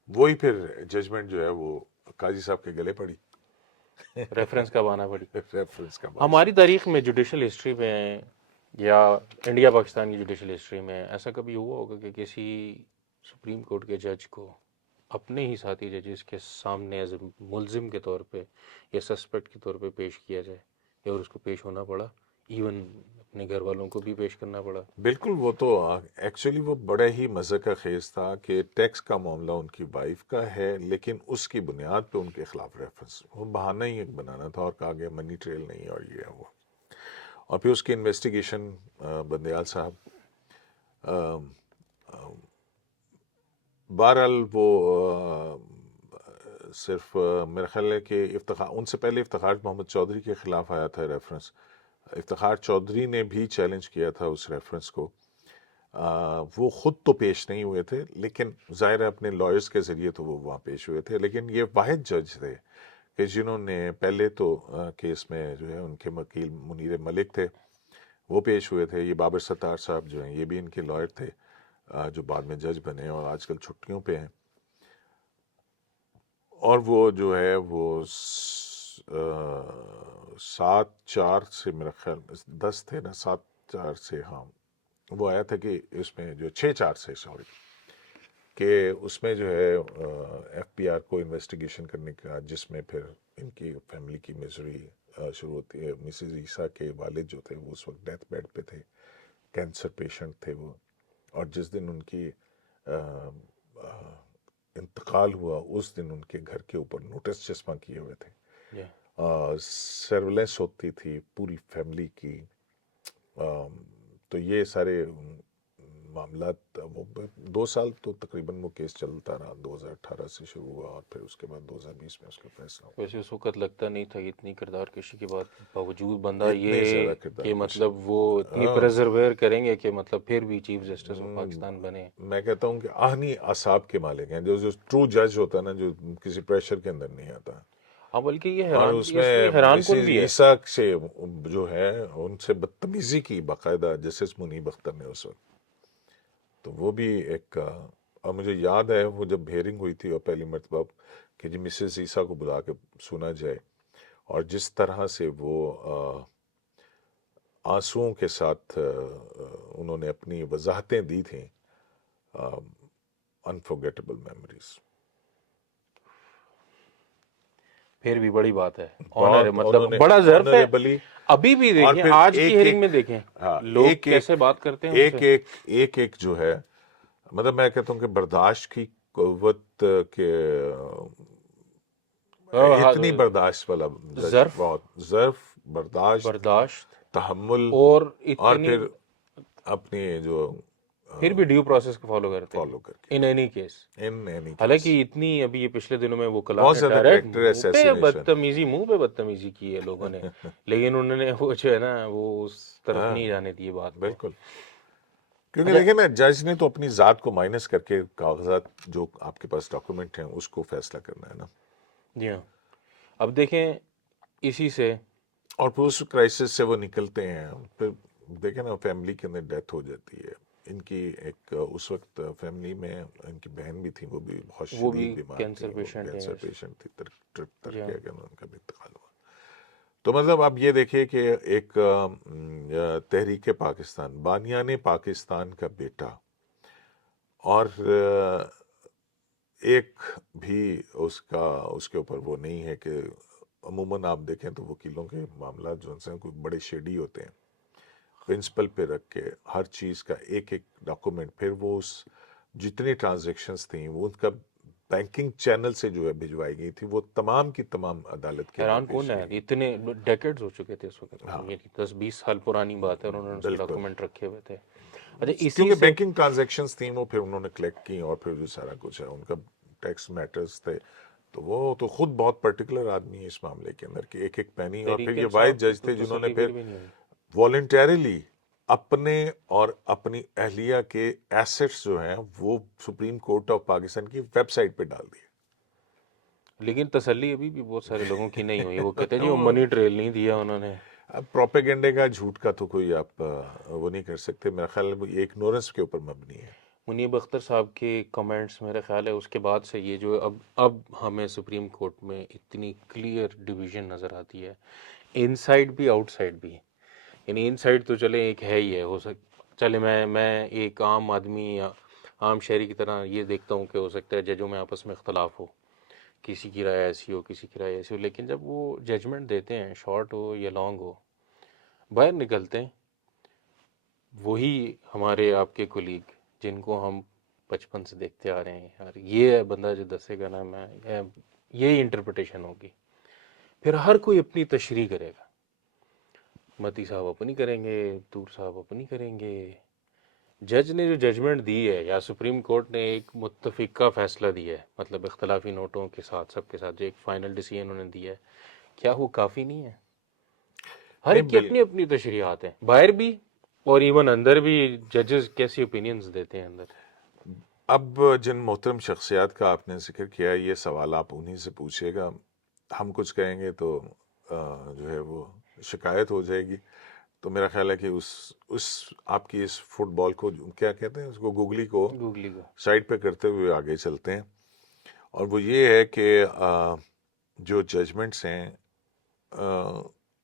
وہی پھر ججمنٹ جو ہے وہ قاضی صاحب کے گلے پڑی. ریفرنس کب آنا پڑی. ریفرنس کا باعث. ہماری تاریخ میں جوڈیشل ہسٹری میں یا انڈیا پاکستان کی جوڈیشل ہسٹری میں ایسا کبھی ہوا ہوگا کہ کسی سپریم کورٹ کے جج کو اپنے ہی ساتھی ججز کے سامنے ایز اے ملزم کے طور پہ یا سسپیکٹ کے طور پہ پیش کیا جائے، یا اور اس کو پیش ہونا پڑا، ایون اپنے گھر والوں کو بھی پیش کرنا پڑا؟ بالکل. وہ تو ایکچولی وہ بڑا ہی مزے کا خیز تھا کہ ٹیکس کا معاملہ ان کی وائف کا ہے، لیکن اس کی بنیاد پہ ان کے خلاف ریفرنس، وہ بہانہ ہی ایک بنانا تھا اور کہا گیا منی ٹریل نہیں اور یہ وہ. اور پھر اس کی انویسٹیگیشن بندیال صاحب بہرحال وہ صرف میرا خیال ہے کہ ان سے پہلے افتخار محمد چودھری کے خلاف آیا تھا ریفرنس. افتخار چودھری نے بھی چیلنج کیا تھا اس ریفرنس کو. وہ خود تو پیش نہیں ہوئے تھے، لیکن ظاہر ہے اپنے لائرز کے ذریعے تو وہ وہاں پیش ہوئے تھے. لیکن یہ واحد جج تھے کہ جنہوں نے پہلے تو کیس میں جو ہے ان کے وکیل منیر ملک تھے، وہ پیش ہوئے تھے. یہ بابر ستار صاحب جو ہیں یہ بھی ان کے لائر تھے، جو بعد میں جج بنے اور آج کل چھٹیوں پہ ہیں. اور وہ جو ہے وہ 7/4 سے میرا خیال 10 تھے نا، 7/4 سے. ہاں وہ آیا تھا کہ اس میں جو 6/4 سے سوری کہ اس میں جو ہے ایف پی آر کو انویسٹیگیشن کرنے کا، جس میں پھر ان کی فیملی کی میزری شروع ہوتی ہے. مسز عیسیٰ کے والد جو تھے وہ اس وقت ڈیتھ بیڈ پہ تھے، کینسر پیشنٹ تھے وہ. اور جس دن ان کی انتقال ہوا اس دن ان کے گھر کے اوپر نوٹس چسپاں کیے ہوئے تھے. سرویلنس ہوتی تھی پوری فیملی کی. تو یہ سارے معاملات 2 سال تو تقریباً وہ کیس چلتا رہا. 2018 سے شروع ہوا اور پھر اس کے بعد 2020 میں اس کا فیصلہ ہوا. ویسے اس وقت لگتا نہیں تھا کہ اتنی کردار کشی کے باوجود بندہ اتنے زیادہ یہ کردار کہ کشی. مطلب وہ اتنی پرزرویئر کریں گے کہ مطلب پھر بھی چیف جسٹس آف پاکستان بنے. میں کہتا ہوں کہ آہنی اعصاب کے مالک ہیں. جو ٹرو جج ہوتا ہے نا، جو کسی پریشر کے اندر نہیں آتا. ہاں بلکہ یہ اور حیران، اس اس میں میں حیران کن مسز بھی ہے. عیسیٰ سے جو ہے ان سے بدتمیزی کی باقاعدہ جسٹس منیب اختر نے اس وقت. تو وہ بھی ایک اور مجھے یاد ہے وہ جب ہیئرنگ ہوئی تھی اور پہلی مرتبہ کہ جی مسز عیسیٰ کو بلا کے سنا جائے، اور جس طرح سے وہ آنسوؤں کے ساتھ انہوں نے اپنی وضاحتیں دی تھیں. Unforgettable memories. پھر بھی بڑی بات ہے، آنر ہے، بہت مطلب بڑا ظرف ہے. آنریبلی. ابھی بھی اور دیکھیں، پھر آج کی ایک ہیئرنگ ایک میں دیکھیں ہاں لوگ ایک کیسے بات کرتے ہیں ان سے. ایک جو ہے مطلب میں کہتا ہوں کہ برداشت کی قوت کے اتنی برداشت والا جج، ظرف، بہت ظرف، برداشت، برداشت تحمل. اور اور اتنی پھر اپنی جو پھر بھی ڈیو پروسیس کو فالو کرتے ہیں فالو کر کے in any case. In any case. حالانکہ اتنی ابھی یہ پچھلے دنوں میں وہ کلام بہت نے زیادہ ڈائریکٹ کریکٹر اسیسینیشن. منہ پہ بدتمیزی کی ہے لوگوں نے، لیکن انہوں نے وہ جو ہے نا وہ اس طرف ہاں نہیں جانے دیے بات کو. بالکل. کیونکہ اچھا دیکھیں نا جج نے تو اپنی ذات کو مائنس کر کے کاغذات جو آپ کے پاس ڈاکومنٹ ہیں اس کو فیصلہ کرنا ہے نا. جی ہاں. اب دیکھیں اسی سے اور پھر اس کرائسس سے وہ نکلتے ہیں. پھر دیکھیں نا فیملی کے اندر ڈیتھ ہو جاتی ہے ان کی. ایک اس وقت فیملی میں ان کی بہن بھی تھی، وہ بھی بہت وہ شدید بھی بیمار تھی، کینسر وہ پیشنٹ کینسر ہے. پیشنٹ تھی. جی ہاں. ترکیہ کے اندر ان کا بھی انتقال ہوا. تو مطلب آپ یہ دیکھیں کہ ایک تحریک پاکستان، بانیان پاکستان کا بیٹا، اور ایک بھی اس کے اوپر وہ نہیں ہے کہ عموماً آپ دیکھیں تو وکیلوں کے معاملات جو ہیں کوئی بڑے شیڈی ہوتے ہیں. پرنسپل پہ رکھ کے ہر چیز کا ایک ایک ڈاکومنٹ، پھر وہ اس جتنی ٹرانزیکشنز تھیں وہ ان کا بینکنگ چینل سے جو ہے بھجوائی گئی تھی، وہ تمام کی تمام عدالت کے آگے حیران کون پیش ہے، کی. اتنے ڈیکیڈز ہو چکے تھے اس وقت، ہاں یہ 10-20 سال پرانی بات ہے اور انہوں نے اس کے بالکل. ڈاکومنٹ رکھے ہوئے تھے. اچھا اسی کیونکہ سے بینکنگ ٹرانزیکشنز تھیں وہ پھر انہوں نے کلیکٹ کی، اور پھر جو سارا کچھ ہے ان کا ٹیکس میٹرز تھے. تو وہ تو خود بہت پرٹیکولر آدمی ہے اس معاملے کے اندر کہ ایک ایک پینی. اور پھر تحریک یہ واحد انصاف کی جج تو تھے جنہوں نے تسلی پھر بھی نہیں ہوئی. والنٹیرلی اپنے اور اپنی اہلیہ کے ایسٹس جو ہیں وہ سپریم کورٹ آف پاکستان کی ویب سائٹ پہ ڈال دیے. لیکن تسلی ابھی بھی بہت سارے لوگوں کی نہیں ہوئی. وہ کہتے ہیں جی وہ منی ٹریل نہیں دیا انہوں نے. اب پروپیگنڈے کا جھوٹ کا تو کوئی آپ وہ نہیں کر سکتے. میرا خیال ہے وہ یہ اگنورنس کے اوپر مبنی ہے. منیب اختر صاحب کے کمنٹس میرا خیال ہے اس کے بعد سے یہ جو اب ہمیں سپریم کورٹ میں اتنی کلیئر ڈویژن نظر آتی ہے، ان سائڈ بھی آؤٹ سائڈ بھی. یعنی ان سائڈ تو چلے ایک ہے ہی ہے، چلے میں ایک عام آدمی یا عام شہری کی طرح یہ دیکھتا ہوں کہ ہو سکتا ہے ججوں میں آپس میں اختلاف ہو، کسی کی رائے ایسی ہو کسی کی رائے ایسی ہو، لیکن جب وہ ججمنٹ دیتے ہیں شارٹ ہو یا لانگ ہو، باہر نکلتے ہیں وہی ہمارے آپ کے کولیگ جن کو ہم بچپن سے دیکھتے آ رہے ہیں. یار یہ بندہ جو دسے گا نا میں یہی انٹرپریٹیشن ہوگی، پھر ہر کوئی اپنی تشریح کرے گا. متی صاحب اپنی کریں گے، دور صاحب اپنی کریں گے. جج نے جو ججمنٹ دی ہے یا سپریم کورٹ نے ایک متفقہ فیصلہ دیا ہے، مطلب اختلافی نوٹوں کے ساتھ سب کے ساتھ جو ایک فائنل ڈیسیژن انہوں نے دیا ہے، کیا وہ کافی نہیں ہے؟ ہر نہیں ایک کی اپنی اپنی تشریحات ہیں باہر بھی اور ایون اندر بھی. ججز کیسی اوپینینز دیتے ہیں اندر. اب جن محترم شخصیات کا آپ نے ذکر کیا یہ سوال آپ انہی سے پوچھیے گا. ہم کچھ کہیں گے تو جو ہے وہ شکایت ہو جائے گی. تو میرا خیال ہے کہ اس آپ کی اس فٹ بال کو کیا کہتے ہیں اس کو گوگلی کو گوگلی کو سائڈ پہ کرتے ہوئے آگے چلتے ہیں. اور وہ یہ ہے کہ جو ججمنٹس ہیں،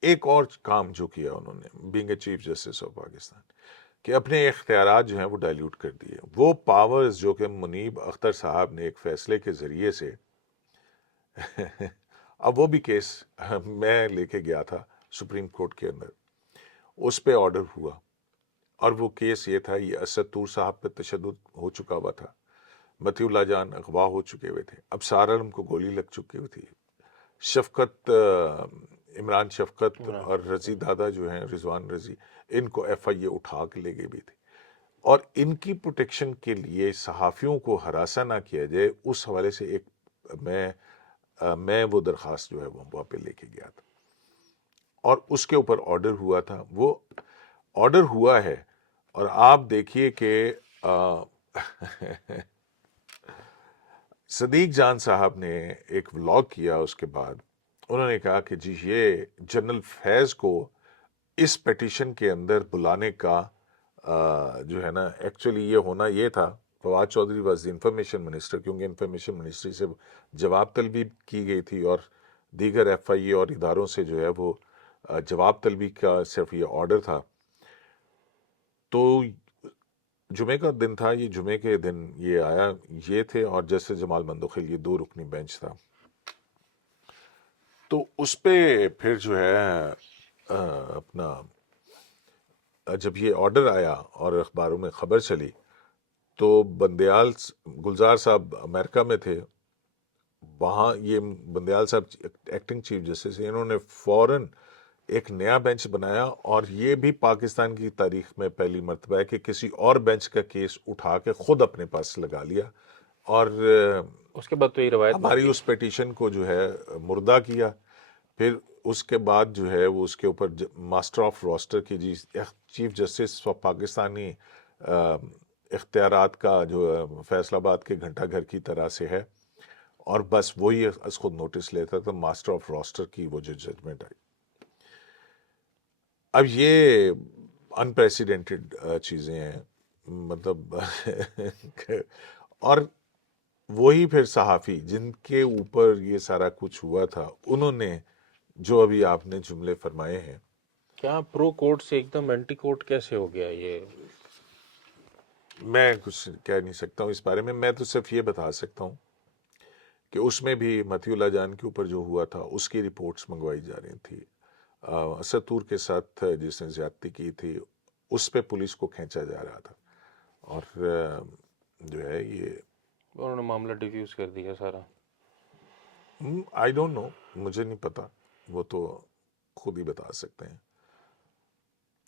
ایک اور کام جو کیا انہوں نے being a chief justice of Pakistan, کہ اپنے اختیارات جو ہیں وہ ڈائلیوٹ کر دیے. وہ پاورز جو کہ منیب اختر صاحب نے ایک فیصلے کے ذریعے سے اب وہ بھی کیس میں لے کے گیا تھا سپریم کورٹ کے اندر، اس پہ آرڈر ہوا. اور وہ کیس یہ تھا، یہ اسد طور صاحب پہ تشدد ہو چکا ہوا تھا، متی اللہ جان اغوا ہو چکے ہوئے تھے، اب سارم کو گولی لگ چکی ہوئی تھی، شفقت عمران شفقت اور رضی دادا جو ہیں رضوان رضی، ان کو ایف آئی اے اٹھا کے لے گئے بھی تھے. اور ان کی پروٹیکشن کے لیے صحافیوں کو ہراساں نہ کیا جائے اس حوالے سے ایک میں وہ درخواست جو ہے وہ وہاں پہ لے کے گیا تھا. اور اس کے اوپر آرڈر ہوا تھا، وہ آرڈر ہوا ہے. اور آپ دیکھیے کہ صدیق جان صاحب نے ایک ولاگ کیا، اس کے بعد انہوں نے کہا کہ جی یہ جنرل فیض کو اس پیٹیشن کے اندر بلانے کا جو ہے نا ایکچولی یہ ہونا یہ تھا. Fawad Chaudhry was the information minister, کیونکہ انفارمیشن منسٹری سے جواب طلبی کی گئی تھی اور دیگر ایف آئی اے اور اداروں سے جو ہے وہ جواب طلبی کا صرف یہ آرڈر تھا. تو جمعے کا دن تھا، یہ جمعے کے دن یہ آیا یہ تھے، اور جسٹس جمال مندوخیل، یہ 2 رکنی بینچ تھا. تو اس پہ پھر جو ہے اپنا جب یہ آرڈر آیا اور اخباروں میں خبر چلی تو بندیال گلزار صاحب امریکہ میں تھے، وہاں یہ بندیال صاحب ایکٹنگ چیف جسٹس، انہوں نے فوراً ایک نیا بینچ بنایا، اور یہ بھی پاکستان کی تاریخ میں پہلی مرتبہ ہے کہ کسی اور بینچ کا کیس اٹھا کے خود اپنے پاس لگا لیا، اور اس کے بعد تو یہ روایت بن ہماری گئی. اس پیٹیشن کو جو ہے مردہ کیا. پھر اس کے بعد جو ہے وہ اس کے اوپر ماسٹر آف راسٹر کی چیف جسٹس آف پاکستانی اختیارات کا جو فیصلہ آباد کے گھنٹہ گھر کی طرح سے ہے، اور بس وہی از خود نوٹس لیتا تھا. ماسٹر آف راسٹر کی وہ جو ججمنٹ آئی، اب یہ انپریسیڈنٹڈ چیزیں ہیں، مطلب اور وہی پھر صحافی جن کے اوپر یہ سارا کچھ ہوا تھا، انہوں نے جو ابھی آپ نے جملے فرمائے ہیں. کیا پرو کورٹ سے ایک دم اینٹی کورٹ کیسے ہو گیا یہ؟ میں کچھ کہہ نہیں سکتا ہوں اس بارے میں. میں تو صرف یہ بتا سکتا ہوں کہ اس میں بھی متی اللہ جان کے اوپر جو ہوا تھا اس کی رپورٹس منگوائی جا رہی تھی. اسد طور کے ساتھ جس نے زیادتی کی تھی اس پہ پولیس کو کھینچا جا رہا تھا، اور جو ہے یہ انہوں نے معاملہ ڈیفیوز کر دیا سارا. آئی ڈونٹ نو، مجھے نہیں پتا، وہ تو خود ہی بتا سکتے ہیں.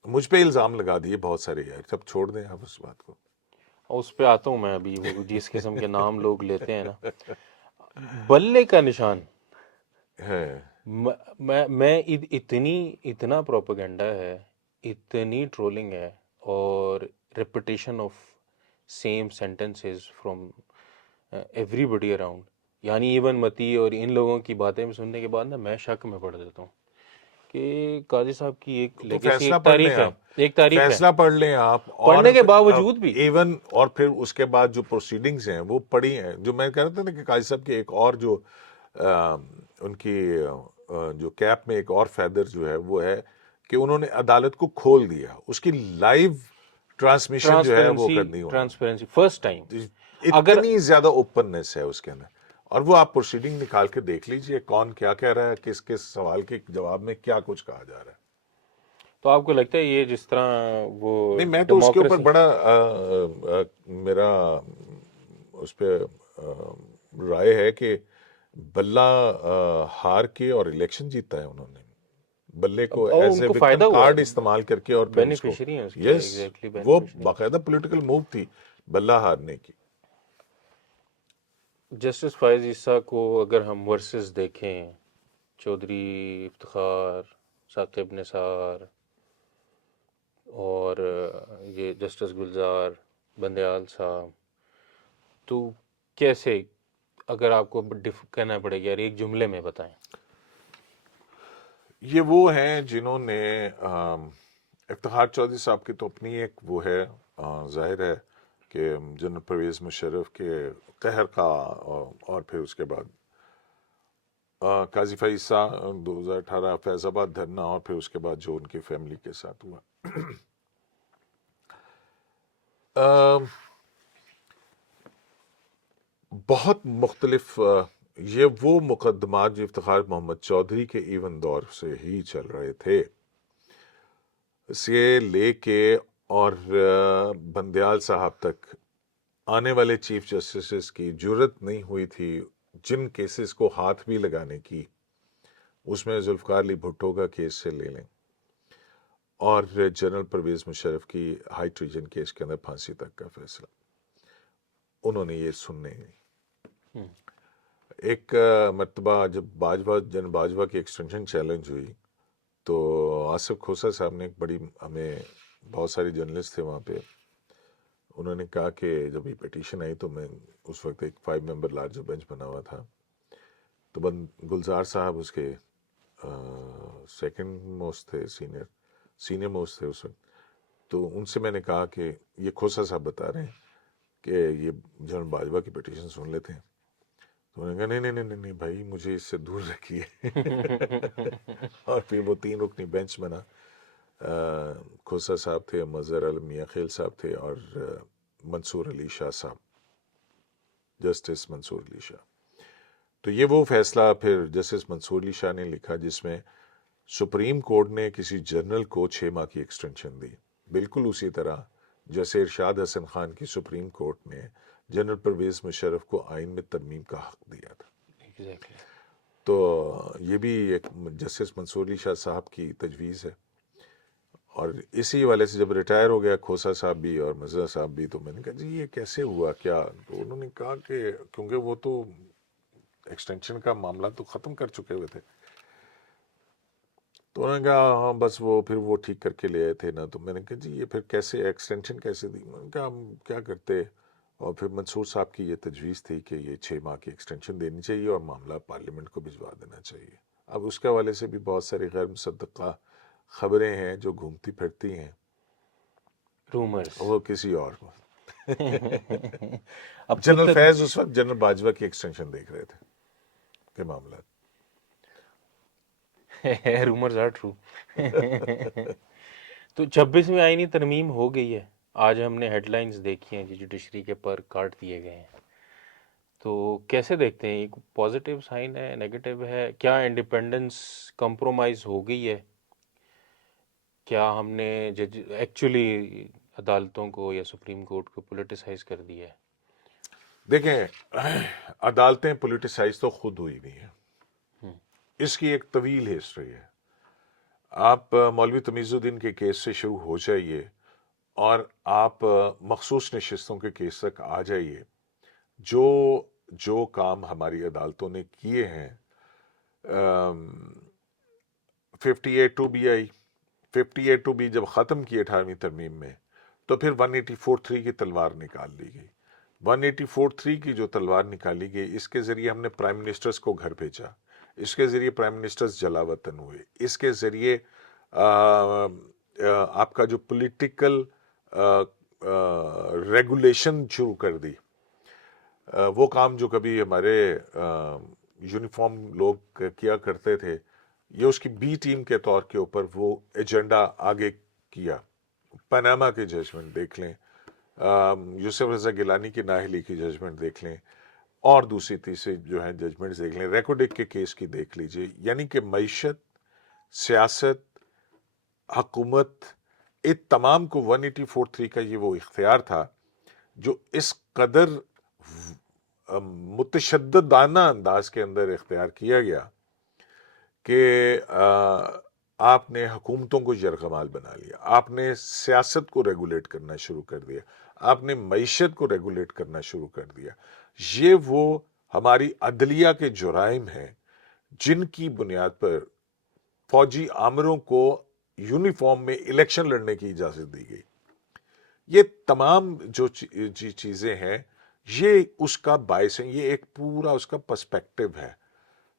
مجھ پہ الزام لگا دیے بہت سارے یار، سب چھوڑ دیں آپ اس بات کو. اس پہ آتا ہوں میں ابھی. وہ جس قسم کے نام لوگ لیتے ہیں نا، بلے کا نشان. ہے میں اتنا پروپیگنڈا ہے، اتنی ٹرولنگ ہے، اور repetition of same sentences from everybody around. یعنی ایون متی اور ان لوگوں کی باتیں سننے کے بعد نا میں شک میں پڑ دیتا ہوں کہ قاضی صاحب کی ایک تو لیگیسی، فیصلہ ایک پڑھ لیں تاریخ ہے، آپ، ایک تاریخ ہے. فیصلہ پڑھ لیں آپ، اور پڑھنے کے باوجود بھی ایون اور پھر اس کے بعد جو پروسیڈنگز ہیں وہ پڑھی ہیں. جو میں کہہ رہا تھا نا کہ قاضی صاحب کی ایک اور جو ان کی جو کیپ میں ایک اور فیدر جو ہے وہ ہے کہ انہوں نے عدالت کو کھول دیا. اس کی لائیو ٹرانسمیشن جو ہے وہ کرنی انہوں ٹرانسپیرنسی فرسٹ ٹائم. نے. اگر اتنی زیادہ اوپننس ہے اس کے اندر. اور وہ آپ پروسیڈنگ نکال کے دیکھ لیجئے کون کیا کہہ رہا ہے، کس کس سوال کے جواب میں کیا کچھ کہا جا رہا ہے. تو آپ کو لگتا ہے یہ جس طرح وہ نہیں، میں تو اس کے اوپر ڈیموکریسی، بڑا میرا اس پہ رائے ہے کہ بلہ ہار کے اور الیکشن جیتا ہے انہوں نے. بلے کو ایز ان اے کو وکٹم فائدہ ہوا کارڈ ہے، استعمال کر کے، اور پھر اس کو بینیفیشری ہیں اس کے، یس، ایگزیکٹلی وہ بینیفیشری. باقاعدہ پولیٹیکل موو تھی بلہ ہارنے کی. جسٹس فائز عیسیٰ کو اگر ہم ورسز دیکھیں، چودھری افتخار، ثاقب نثار، اور یہ جسٹس گلزار، بندیال صاحب، تو کیسے، اگر آپ کو کہنا پڑے گا یار ایک جملے میں بتائیں؟ یہ وہ ہیں جنہوں نے افتخار چودھری صاحب کی تو اپنی ایک وہ ہے، ظاہر ہے کہ جنرل پرویز مشرف کے قہر کا، اور پھر اس کے بعد قاضی فائز عیسیٰ 2018 فیض آباد دھرنا، اور پھر اس کے بعد جو ان کی فیملی کے ساتھ ہوا. بہت مختلف یہ وہ مقدمات جو افتخار محمد چودھری کے ایون دور سے ہی چل رہے تھے، سے لے کے اور بندیال صاحب تک آنے والے چیف جسٹسز کی جرت نہیں ہوئی تھی جن کیسز کو ہاتھ بھی لگانے کی. اس میں ذوالفقار علی بھٹو کا کیس سے لے لیں، اور جنرل پرویز مشرف کی ہائی ٹریجن کیس کے اندر پھانسی تک کا فیصلہ، انہوں نے یہ سننے نہیں. ایک مرتبہ جب جن باجوہ کی ایکسٹینشن چیلنج ہوئی تو آصف کھوسہ صاحب نے ایک بڑی، ہمیں بہت ساری جرنلسٹ تھے وہاں پہ، انہوں نے کہا کہ جب یہ پیٹیشن آئی تو میں اس وقت ایک 5 ممبر لارجر بینچ بنا ہوا تھا، تو گلزار صاحب اس کے سیکنڈ موسٹ تھے، سینئر موسٹ تھے اس وقت. تو ان سے میں نے کہا کہ یہ کھوسہ صاحب بتا رہے ہیں کہ یہ جنرل باجوہ کی پیٹیشن سن لیتے ہیں. تو انہوں نے کہا نہیں نہیں نہیں نہیں بھائی، مجھے اس سے دور رکھیے. اور پھر وہ 3 رکنی بینچ بنا. کھوسہ صاحب تھے، مظہر عالم میاں خیل صاحب تھے، اور منصور علی شاہ صاحب، جسٹس منصور علی شاہ. تو یہ وہ فیصلہ پھر جسٹس منصور علی شاہ نے لکھا جس میں سپریم کورٹ نے کسی جنرل کو 6 ماہ کی ایکسٹینشن دی، بالکل اسی طرح جیسے ارشاد حسن خان کی سپریم کورٹ نے جنرل پرویز مشرف کو آئین میں ترمیم کا حق دیا تھا. ایگزیکٹلی. تو یہ بھی ایک جسٹس منصور علی شاہ صاحب کی تجویز ہے، اور اسی والے سے جب ریٹائر ہو گیا کھوسا صاحب بھی اور مرزا صاحب بھی، تو میں نے کہا جی یہ کیسے ہوا کیا؟ تو انہوں نے کہا کہ کیونکہ وہ تو ایکسٹینشن کا معاملہ تو ختم کر چکے ہوئے تھے، تو انہوں نے کہا ہاں بس وہ پھر وہ ٹھیک کر کے لے آئے تھے نا، تو میں نے کہا جی یہ پھر کیسے ایکسٹینشن کیسے دی؟ میں نے کہا ہم کیا کرتے، اور پھر منصور صاحب کی یہ تجویز تھی کہ یہ 6 ماہ کی ایکسٹینشن دینی چاہیے اور معاملہ پارلیمنٹ کو بھجوا دینا چاہیے۔ اب اس کے حوالے سے بھی بہت ساری غیر مصدقہ خبریں ہیں جو گھومتی پھرتی ہیں، رومرز۔ وہ کسی اور کو۔ اب تو جنرل فیض اس وقت جنرل باجوہ کی ایکسٹینشن دیکھ رہے تھے کے معاملات۔ Rumours are true. تو 26ویں آئینی ترمیم ہو گئی ہے، آج ہم نے ہیڈ لائنز دیکھی ہیں جی، جوڈیشری کے پر کاٹ دیے گئے ہیں، تو کیسے دیکھتے ہیں؟ ایک پازیٹیو سائن ہے، نیگیٹو ہے؟ کیا انڈیپینڈنس کمپرومائز ہو گئی ہے؟ کیا ہم نے جج ایکچولی عدالتوں کو یا سپریم کورٹ کو پولیٹیسائز کر دیا ہے؟ دیکھیں عدالتیں پولیٹیسائز تو خود ہوئی ہوئی ہیں، ہم، اس کی ایک طویل ہسٹری ہے۔ آپ مولوی تمیز الدین کے کیس سے شروع ہو جائیے اور آپ مخصوص نشستوں کے کیس تک آ جائیے، جو جو کام ہماری عدالتوں نے کیے ہیں، 58(2) آئی، 58(2) جب ختم کی 18ویں ترمیم میں، تو پھر 184(3) کی تلوار نکال لی گئی۔ 184(3) کی جو تلوار نکالی گئی، اس کے ذریعے ہم نے پرائم منسٹرز کو گھر بھیجا، اس کے ذریعے پرائم منسٹرز جلا وطن ہوئے، اس کے ذریعے آپ کا جو پولیٹیکل ریگولیشن شروع کر دی، وہ کام جو کبھی ہمارے یونیفارم لوگ کیا کرتے تھے، یہ اس کی بی ٹیم کے طور کے اوپر وہ ایجنڈا آگے کیا۔ پاناما کی ججمنٹ دیکھ لیں، یوسف رضا گیلانی کی نااہلی کی ججمنٹ دیکھ لیں، اور دوسری تیسری جو ہیں ججمنٹ دیکھ لیں، ریکوڈک کے کیس کی دیکھ لیجئے، یعنی کہ معیشت، سیاست، حکومت، ان تمام کو 184(3) کا یہ وہ اختیار تھا جو اس قدر متشددانہ انداز کے اندر اختیار کیا گیا کہ آپ نے حکومتوں کو یرغمال بنا لیا، آپ نے سیاست کو ریگولیٹ کرنا شروع کر دیا، آپ نے معیشت کو ریگولیٹ کرنا شروع کر دیا۔ یہ وہ ہماری عدلیہ کے جرائم ہیں جن کی بنیاد پر فوجی آمروں کو یونیفارم میں الیکشن لڑنے کی اجازت دی گئی۔ یہ تمام جو چیزیں ہیں، یہ اس کا باعث ہیں، یہ ایک پورا اس کا پرسپیکٹو ہے۔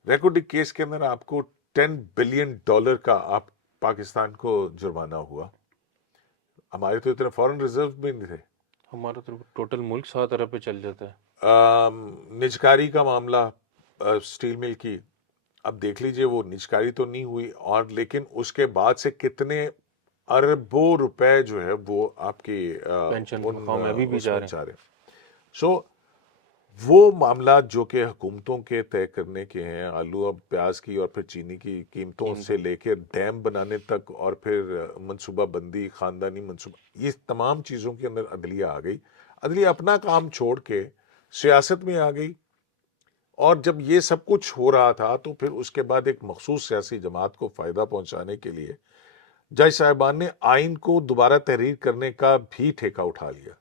ریکوڈک کیس کے اندر آپ کو $10 بلین کا آپ پاکستان کو جرمانہ ہوا، ہمارے تو اتنے فورن ریزرو بھی نہیں تھے۔ ہمارا تو ٹوٹل ملک 7 ارب پہ چل جاتا ہے۔ نجکاری کا معاملہ سٹیل مل کی، اب دیکھ لیجئے وہ نجکاری تو نہیں ہوئی، اور لیکن اس کے بعد سے کتنے اربوں روپے جو ہے وہ آپ کی پینشن ان تنخواہ میں ابھی بھی اس جا میں رہے ہیں۔ جا رہے ہیں۔ سو وہ معاملات جو کہ حکومتوں کے طے کرنے کے ہیں، آلو اب پیاز کی اور پھر چینی کی قیمتوں سے لے کے ڈیم بنانے تک، اور پھر منصوبہ بندی، خاندانی منصوبہ، یہ تمام چیزوں کے اندر عدلیہ آ گئی۔ عدلیہ اپنا کام چھوڑ کے سیاست میں آ گئی، اور جب یہ سب کچھ ہو رہا تھا تو پھر اس کے بعد ایک مخصوص سیاسی جماعت کو فائدہ پہنچانے کے لیے جج صاحبان نے آئین کو دوبارہ تحریر کرنے کا بھی ٹھیکہ اٹھا لیا۔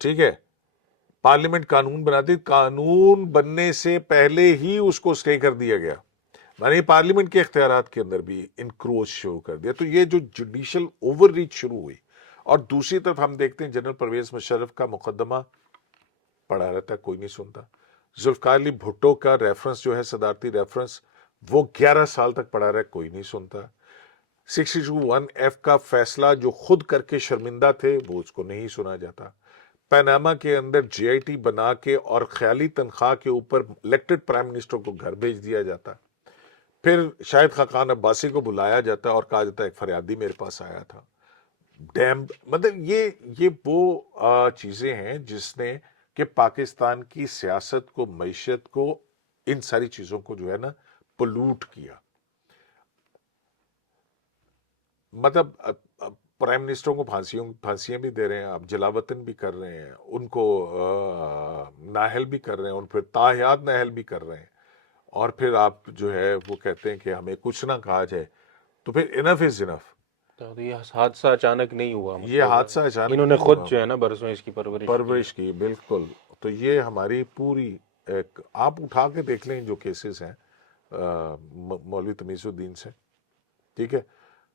ٹھیک ہے، پارلیمنٹ قانون بناتی، قانون بننے سے پہلے ہی اس کو سٹے کر دیا گیا، یعنی پارلیمنٹ کے اختیارات کے اندر بھی انکروچ شروع کر دیا۔ تو یہ جو جوڈیشل اوور ریچ شروع ہوئی، اور دوسری طرف ہم دیکھتے ہیں جنرل پرویز مشرف کا مقدمہ پڑا رہتا ہے، کوئی نہیں سنتا۔ ذوالفقار علی بھٹو کا ریفرنس جو ہے صدارتی ریفرنس، وہ 11 سال تک پڑا رہا ہے، کوئی نہیں سنتا۔ 62(1)(f) کا فیصلہ جو خود کر کے شرمندہ تھے، وہ اس کو نہیں سنا جاتا۔ پاناما کے اندر جے آئی ٹی بنا کے اور خیالی تنخواہ کے اوپر الیکٹڈ پرائم منسٹر کو گھر بھیج دیا جاتا۔ پھر شاہد خاقان عباسی کو بلایا جاتا اور کہا جاتا ہے ایک فریادی میرے پاس آیا تھا۔ ڈیم، مطلب یہ وہ چیزیں ہیں جس نے کہ پاکستان کی سیاست کو، معیشت کو، ان ساری چیزوں کو جو ہے نا پلوٹ کیا۔ مطلب پرائم منسٹروں کو پھانسیاں بھی دے رہے ہیں، آپ جلاوطن بھی کر رہے ہیں، ان کو نااہل بھی کر رہے ہیں، ان پھر تاحیات نااہل بھی کر رہے ہیں۔ اور پھر آپ جو ہے وہ کہتے ہیں کہ ہمیں کچھ نہ کہا جائے، تو پھر انف از انف. تو یہ حادثہ اچانک نہیں ہوا، یہ مطلب حادثہ اچانک انہوں نے نہیں خود ہوا، جو ہے نا برسوں اس کی پرورش کی ہے. پرورش کی، بالکل. تو یہ ہماری پوری ایک، آپ اٹھا کے دیکھ لیں جو کیسز ہیں مولوی تمیز الدین سے، ٹھیک ہے،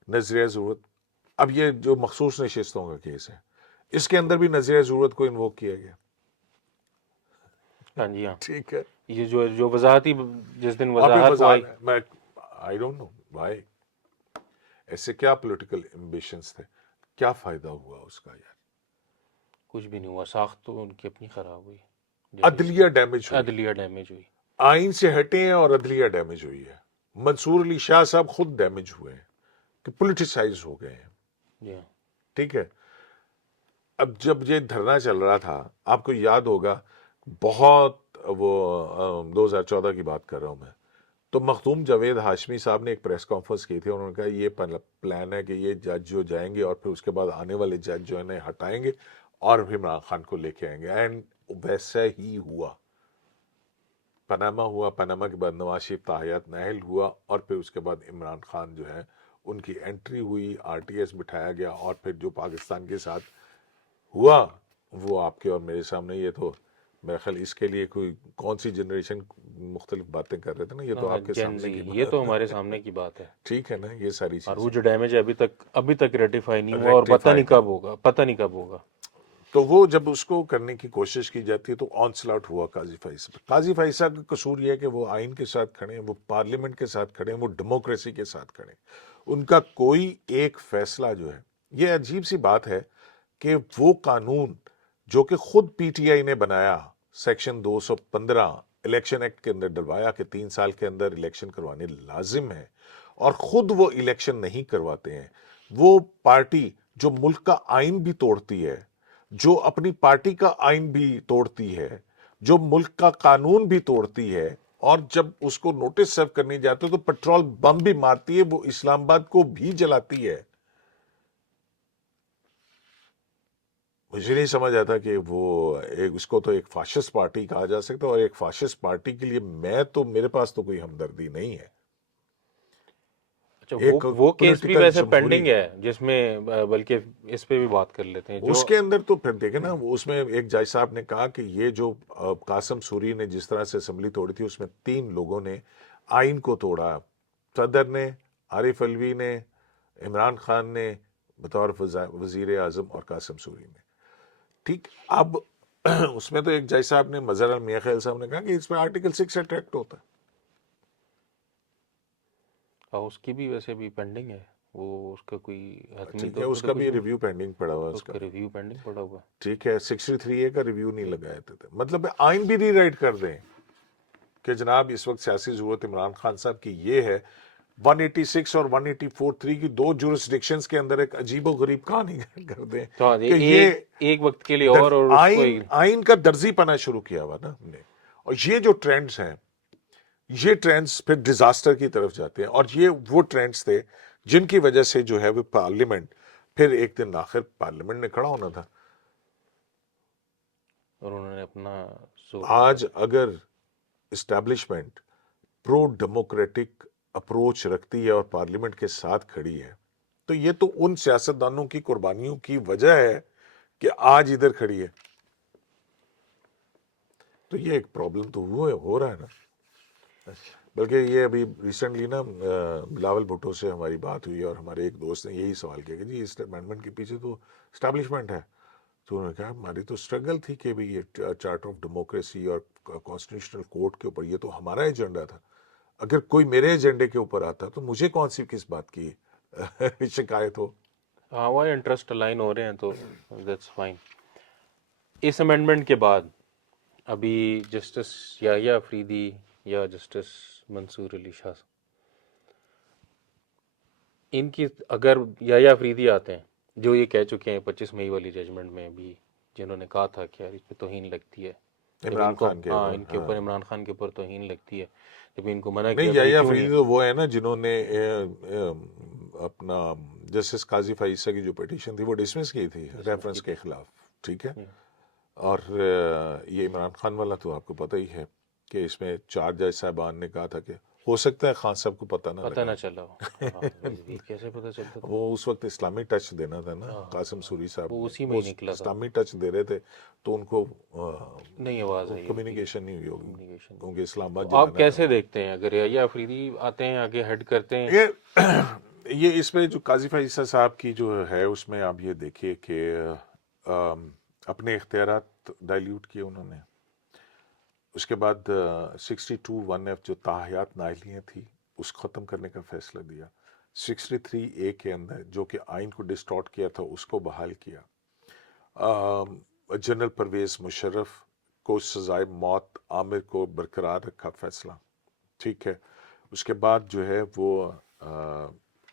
نظریہ ضرورت. اب یہ جو مخصوص نشستوں کا کیس ہے، اس کے اندر بھی نظریہ ضرورت کو انووک کیا گیا. ہاں جی ہاں، ٹھیک ہے. یہ جو وضاحتی جس دن اور پھر وضاحت ہوائی. میں آئی ڈونٹ نو وائی، ایسے کیا پولیٹیکل ایمبیشنز تھے، کیا فائدہ ہوا اس کا یار؟ کچھ بھی نہیں ہوا، ساخت تو ان کی اپنی خراب ہوئی، جیسے عدلیہ ڈیمیج ہوئی، عدلیہ ڈیمیج ہوئی. آئین سے ہٹے ہیں اور عدلیہ ڈیمیج ہوئی ہے. منصور علی شاہ صاحب خود ڈیمیج ہوئے ہیں کہ پولیٹیسائز ہو گئے ہیں. جی ہاں. ٹھیک ہے. اب جب یہ دھرنا چل رہا تھا، آپ کو یاد ہوگا، بہت وہ 2014 کی بات کر رہا ہوں میں، تو مخدوم جاوید ہاشمی صاحب نے ایک پریس کانفرنس کی تھی. انہوں نے کہا یہ پلان ہے کہ یہ جج جو جائیں گے اور پھر اس کے بعد آنے والے جج جو ہے ہٹائیں گے اور پھر عمران خان کو لے کے آئیں گے. اینڈ ویسا ہی ہوا. پاناما ہوا، پاناما کے بعد نواز شریف تاحیات نااہل ہوا، اور پھر اس کے بعد عمران خان جو ہے ان کی انٹری ہوئی، آر ٹی ایس بٹھایا گیا، اور پھر جو پاکستان کے ساتھ ہوا وہ آپ کے اور میرے سامنے. یہ تو میرا خیال اس کے لیے کوئی کون سی جنریشن مختلف باتیں کر رہے تھے نا، یہ تو آپ کے جین سامنے زی، کی یہ بات. تو ہمارے سامنے کی بات ہے. ٹھیک ہے نا، یہ ساری اور وہ چیزیں جو ڈیمیج ہے ابھی تک ریٹیفائی نہیں ہوا، اور پتہ ریکٹیفائی نہیں کب ہوگا، پتہ نہیں کب ہوگا. تو وہ جب اس کو کرنے کی کوشش کی جاتی ہے تو آن سلاٹ ہوا قاضی فیصل. قاضی فیصل کا قصور یہ ہے کہ وہ آئین کے ساتھ کھڑے ہیں، وہ پارلیمنٹ کے ساتھ کھڑے ہیں، وہ ڈیموکریسی کے ساتھ کھڑے ہیں. ان کا کوئی ایک فیصلہ جو ہے، یہ عجیب سی بات ہے کہ وہ قانون جو کہ خود پی ٹی آئی نے بنایا، سیکشن 215 الیکشن ایکٹ کے اندر ڈلوایا کہ 3 سال کے اندر الیکشن کروانے لازم ہے، اور خود وہ الیکشن نہیں کرواتے ہیں. وہ پارٹی جو ملک کا آئین بھی توڑتی ہے، جو اپنی پارٹی کا آئین بھی توڑتی ہے، جو ملک کا قانون بھی توڑتی ہے، اور جب اس کو نوٹس سرو کرنے جاتے ہیں تو پیٹرول بم بھی مارتی ہے، وہ اسلام آباد کو بھی جلاتی ہے. مجھے نہیں سمجھ آتا کہ وہ اس کو تو ایک فاشسٹ پارٹی کہا جا سکتا ہے، اور ایک فاشسٹ پارٹی کے لیے میرے پاس تو کوئی ہمدردی نہیں ہے. اچھا، ایک وہ کیس بھی پولیٹیکل ویسے جمہوری، پینڈنگ ہے جس میں بلکہ اس پہ بھی بات کر لیتے ہیں اس جو. کے اندر تو پھر دیکھیں نا، اس میں ایک جج صاحب نے کہا کہ یہ جو قاسم سوری نے جس طرح سے اسمبلی توڑی تھی، اس میں 3 لوگوں نے آئین کو توڑا. صدر نے، عارف علوی نے، عمران خان نے بطور وزیر اعظم، اور قاسم سوری نے. ٹھیک. اب اس میں تو ایک جج صاحب نے، مظہر المیاں خیل صاحب نے کہا کہ اس میں آرٹیکل 6 اٹریکٹ ہوتا ہے. اس کی بھی ویسے بھی پینڈنگ ہے، وہ اس کا کوئی حتمی ٹھیک ہے، طور پہ اس تو کا کچھ بھی نہیں. ریویو پینڈنگ پڑا ہوا ہے اس اس کا. کا ریویو پینڈنگ پڑا ہوا. ٹھیک ہے، 63A کا ریویو نہیں لگائے تھے. مطلب آئین بھی ری رائٹ کر دیں کہ جناب اس وقت سیاسی ضرورت عمران خان صاحب کی یہ ہے. 186 اور 184(3) کی 2 جورسڈکشنز کے اندر ایک عجیب و غریب کہانی کر دیں تو ہاں جی، کہ یہ ایک وقت کے لیے اور اس کو آئین کا درزی پنا شروع کیا ہوا نا ہم نے. اور یہ جو ٹرینڈز ہیں، یہ ٹرینڈز پھر ڈیزاسٹر کی طرف جاتے ہیں. اور یہ وہ ٹرینڈز تھے جن کی وجہ سے جو ہے وہ پارلیمنٹ، پھر ایک دن آخر پارلیمنٹ نے کھڑا ہونا تھا. اور انہوں نے اپنا آج اگر اسٹیبلشمنٹ پرو ڈیموکریٹک اپروچ رکھتی ہے اور پارلیمنٹ کے ساتھ کھڑی ہے، تو یہ تو ان سیاستدانوں کی قربانیوں کی وجہ ہے کہ آج ادھر کھڑی ہے. تو یہ ایک پرابلم تو ہو رہا ہے نا. بلکہ یہ ابھی ریسنٹلی نا بلاول بھٹو سے ہماری بات ہوئی، اور ہمارے ایک دوست نے یہی سوال کیا کہ جی اس امینڈمنٹ کے پیچھے تو اسٹیبلشمنٹ ہے. تو انہوں نے کہا ہماری تو اسٹرگل تھی کہ بھی یہ چارٹر آف ڈیموکریسی اور کانسٹیٹیوشنل کورٹ کے اوپر یہ تو ہمارا ایجنڈا تھا. اگر کوئی میرے ایجنڈے کے اوپر آتا تو مجھے کس بات کی شکایت ہو. ہاں وہ انٹرسٹ الائن ہو رہے ہیں تو دیٹس فائن. اس امینڈمنٹ کے بعد ابھی جسٹس یحییٰ افریدی یا جسٹس منصور علی شاہ، ان کی اگر یحییٰ افریدی آتے ہیں جو یہ کہہ چکے ہیں 25 مئی والی ججمنٹ میں بھی، جنہوں نے کہا تھا کہ یار اس پہ توہین لگتی ہے جب عمران ان کو، خان کے ہاں اوپر. ان کے ہاں اوپر عمران خان کے اوپر توہین لگتی ہے، جب ان کو منع نہیں، کیا تو یہ یحییٰ کیوں افریدی نہیں. تو وہ ہے نا جنہوں نے اپنا جسٹس قاضی فائصہ کی جو پیٹیشن تھی وہ ڈسمس کی تھی ریفرنس کے خلاف. ٹھیک ہے. اور یہ عمران خان والا تو آپ کو پتہ ہی ہے. کہ اس میں 4 جج صاحبان نے کہا تھا کہ ہو سکتا ہے خان صاحب کو پتہ نہ پتہ لگا نہ چلا ہو. ہاں یہ کیسے پتہ چلتا تھا؟ وہ اس وقت اسلامی ٹچ دینا تھا نا ہاں قاسم سوری صاحب وہ نے، اسی میں وہ ہی نکلا تھا. اسلامی ٹچ دے رہے تھے تو ان کو نہیں آواز آئی ہوگی، کمیونیکیشن نہیں ہوئی ہوگی کمیونیکیشن. کیونکہ اسلام آباد تو آپ جلانا تھا. کیسے دیکھتے ہیں اگر یحییٰ افریدی آتے ہیں آگے ہیڈ کرتے ہیں؟ یہ اس میں جو قاضی فیصل صاحب کی جو ہے اس میں آپ یہ دیکھیے کہ اپنے اختیارات ڈائلیوٹ کیے انہوں نے. اس کے بعد 62(1)(f) جو تاحیات نااہلیاں تھی اس ختم کرنے کا فیصلہ دیا. 63(a) کے اندر جو کہ آئین کو ڈسٹارٹ کیا تھا اس کو بحال کیا. جنرل پرویز مشرف کو سزائے موت، عامر کو برقرار رکھا فیصلہ، ٹھیک ہے. اس کے بعد جو ہے وہ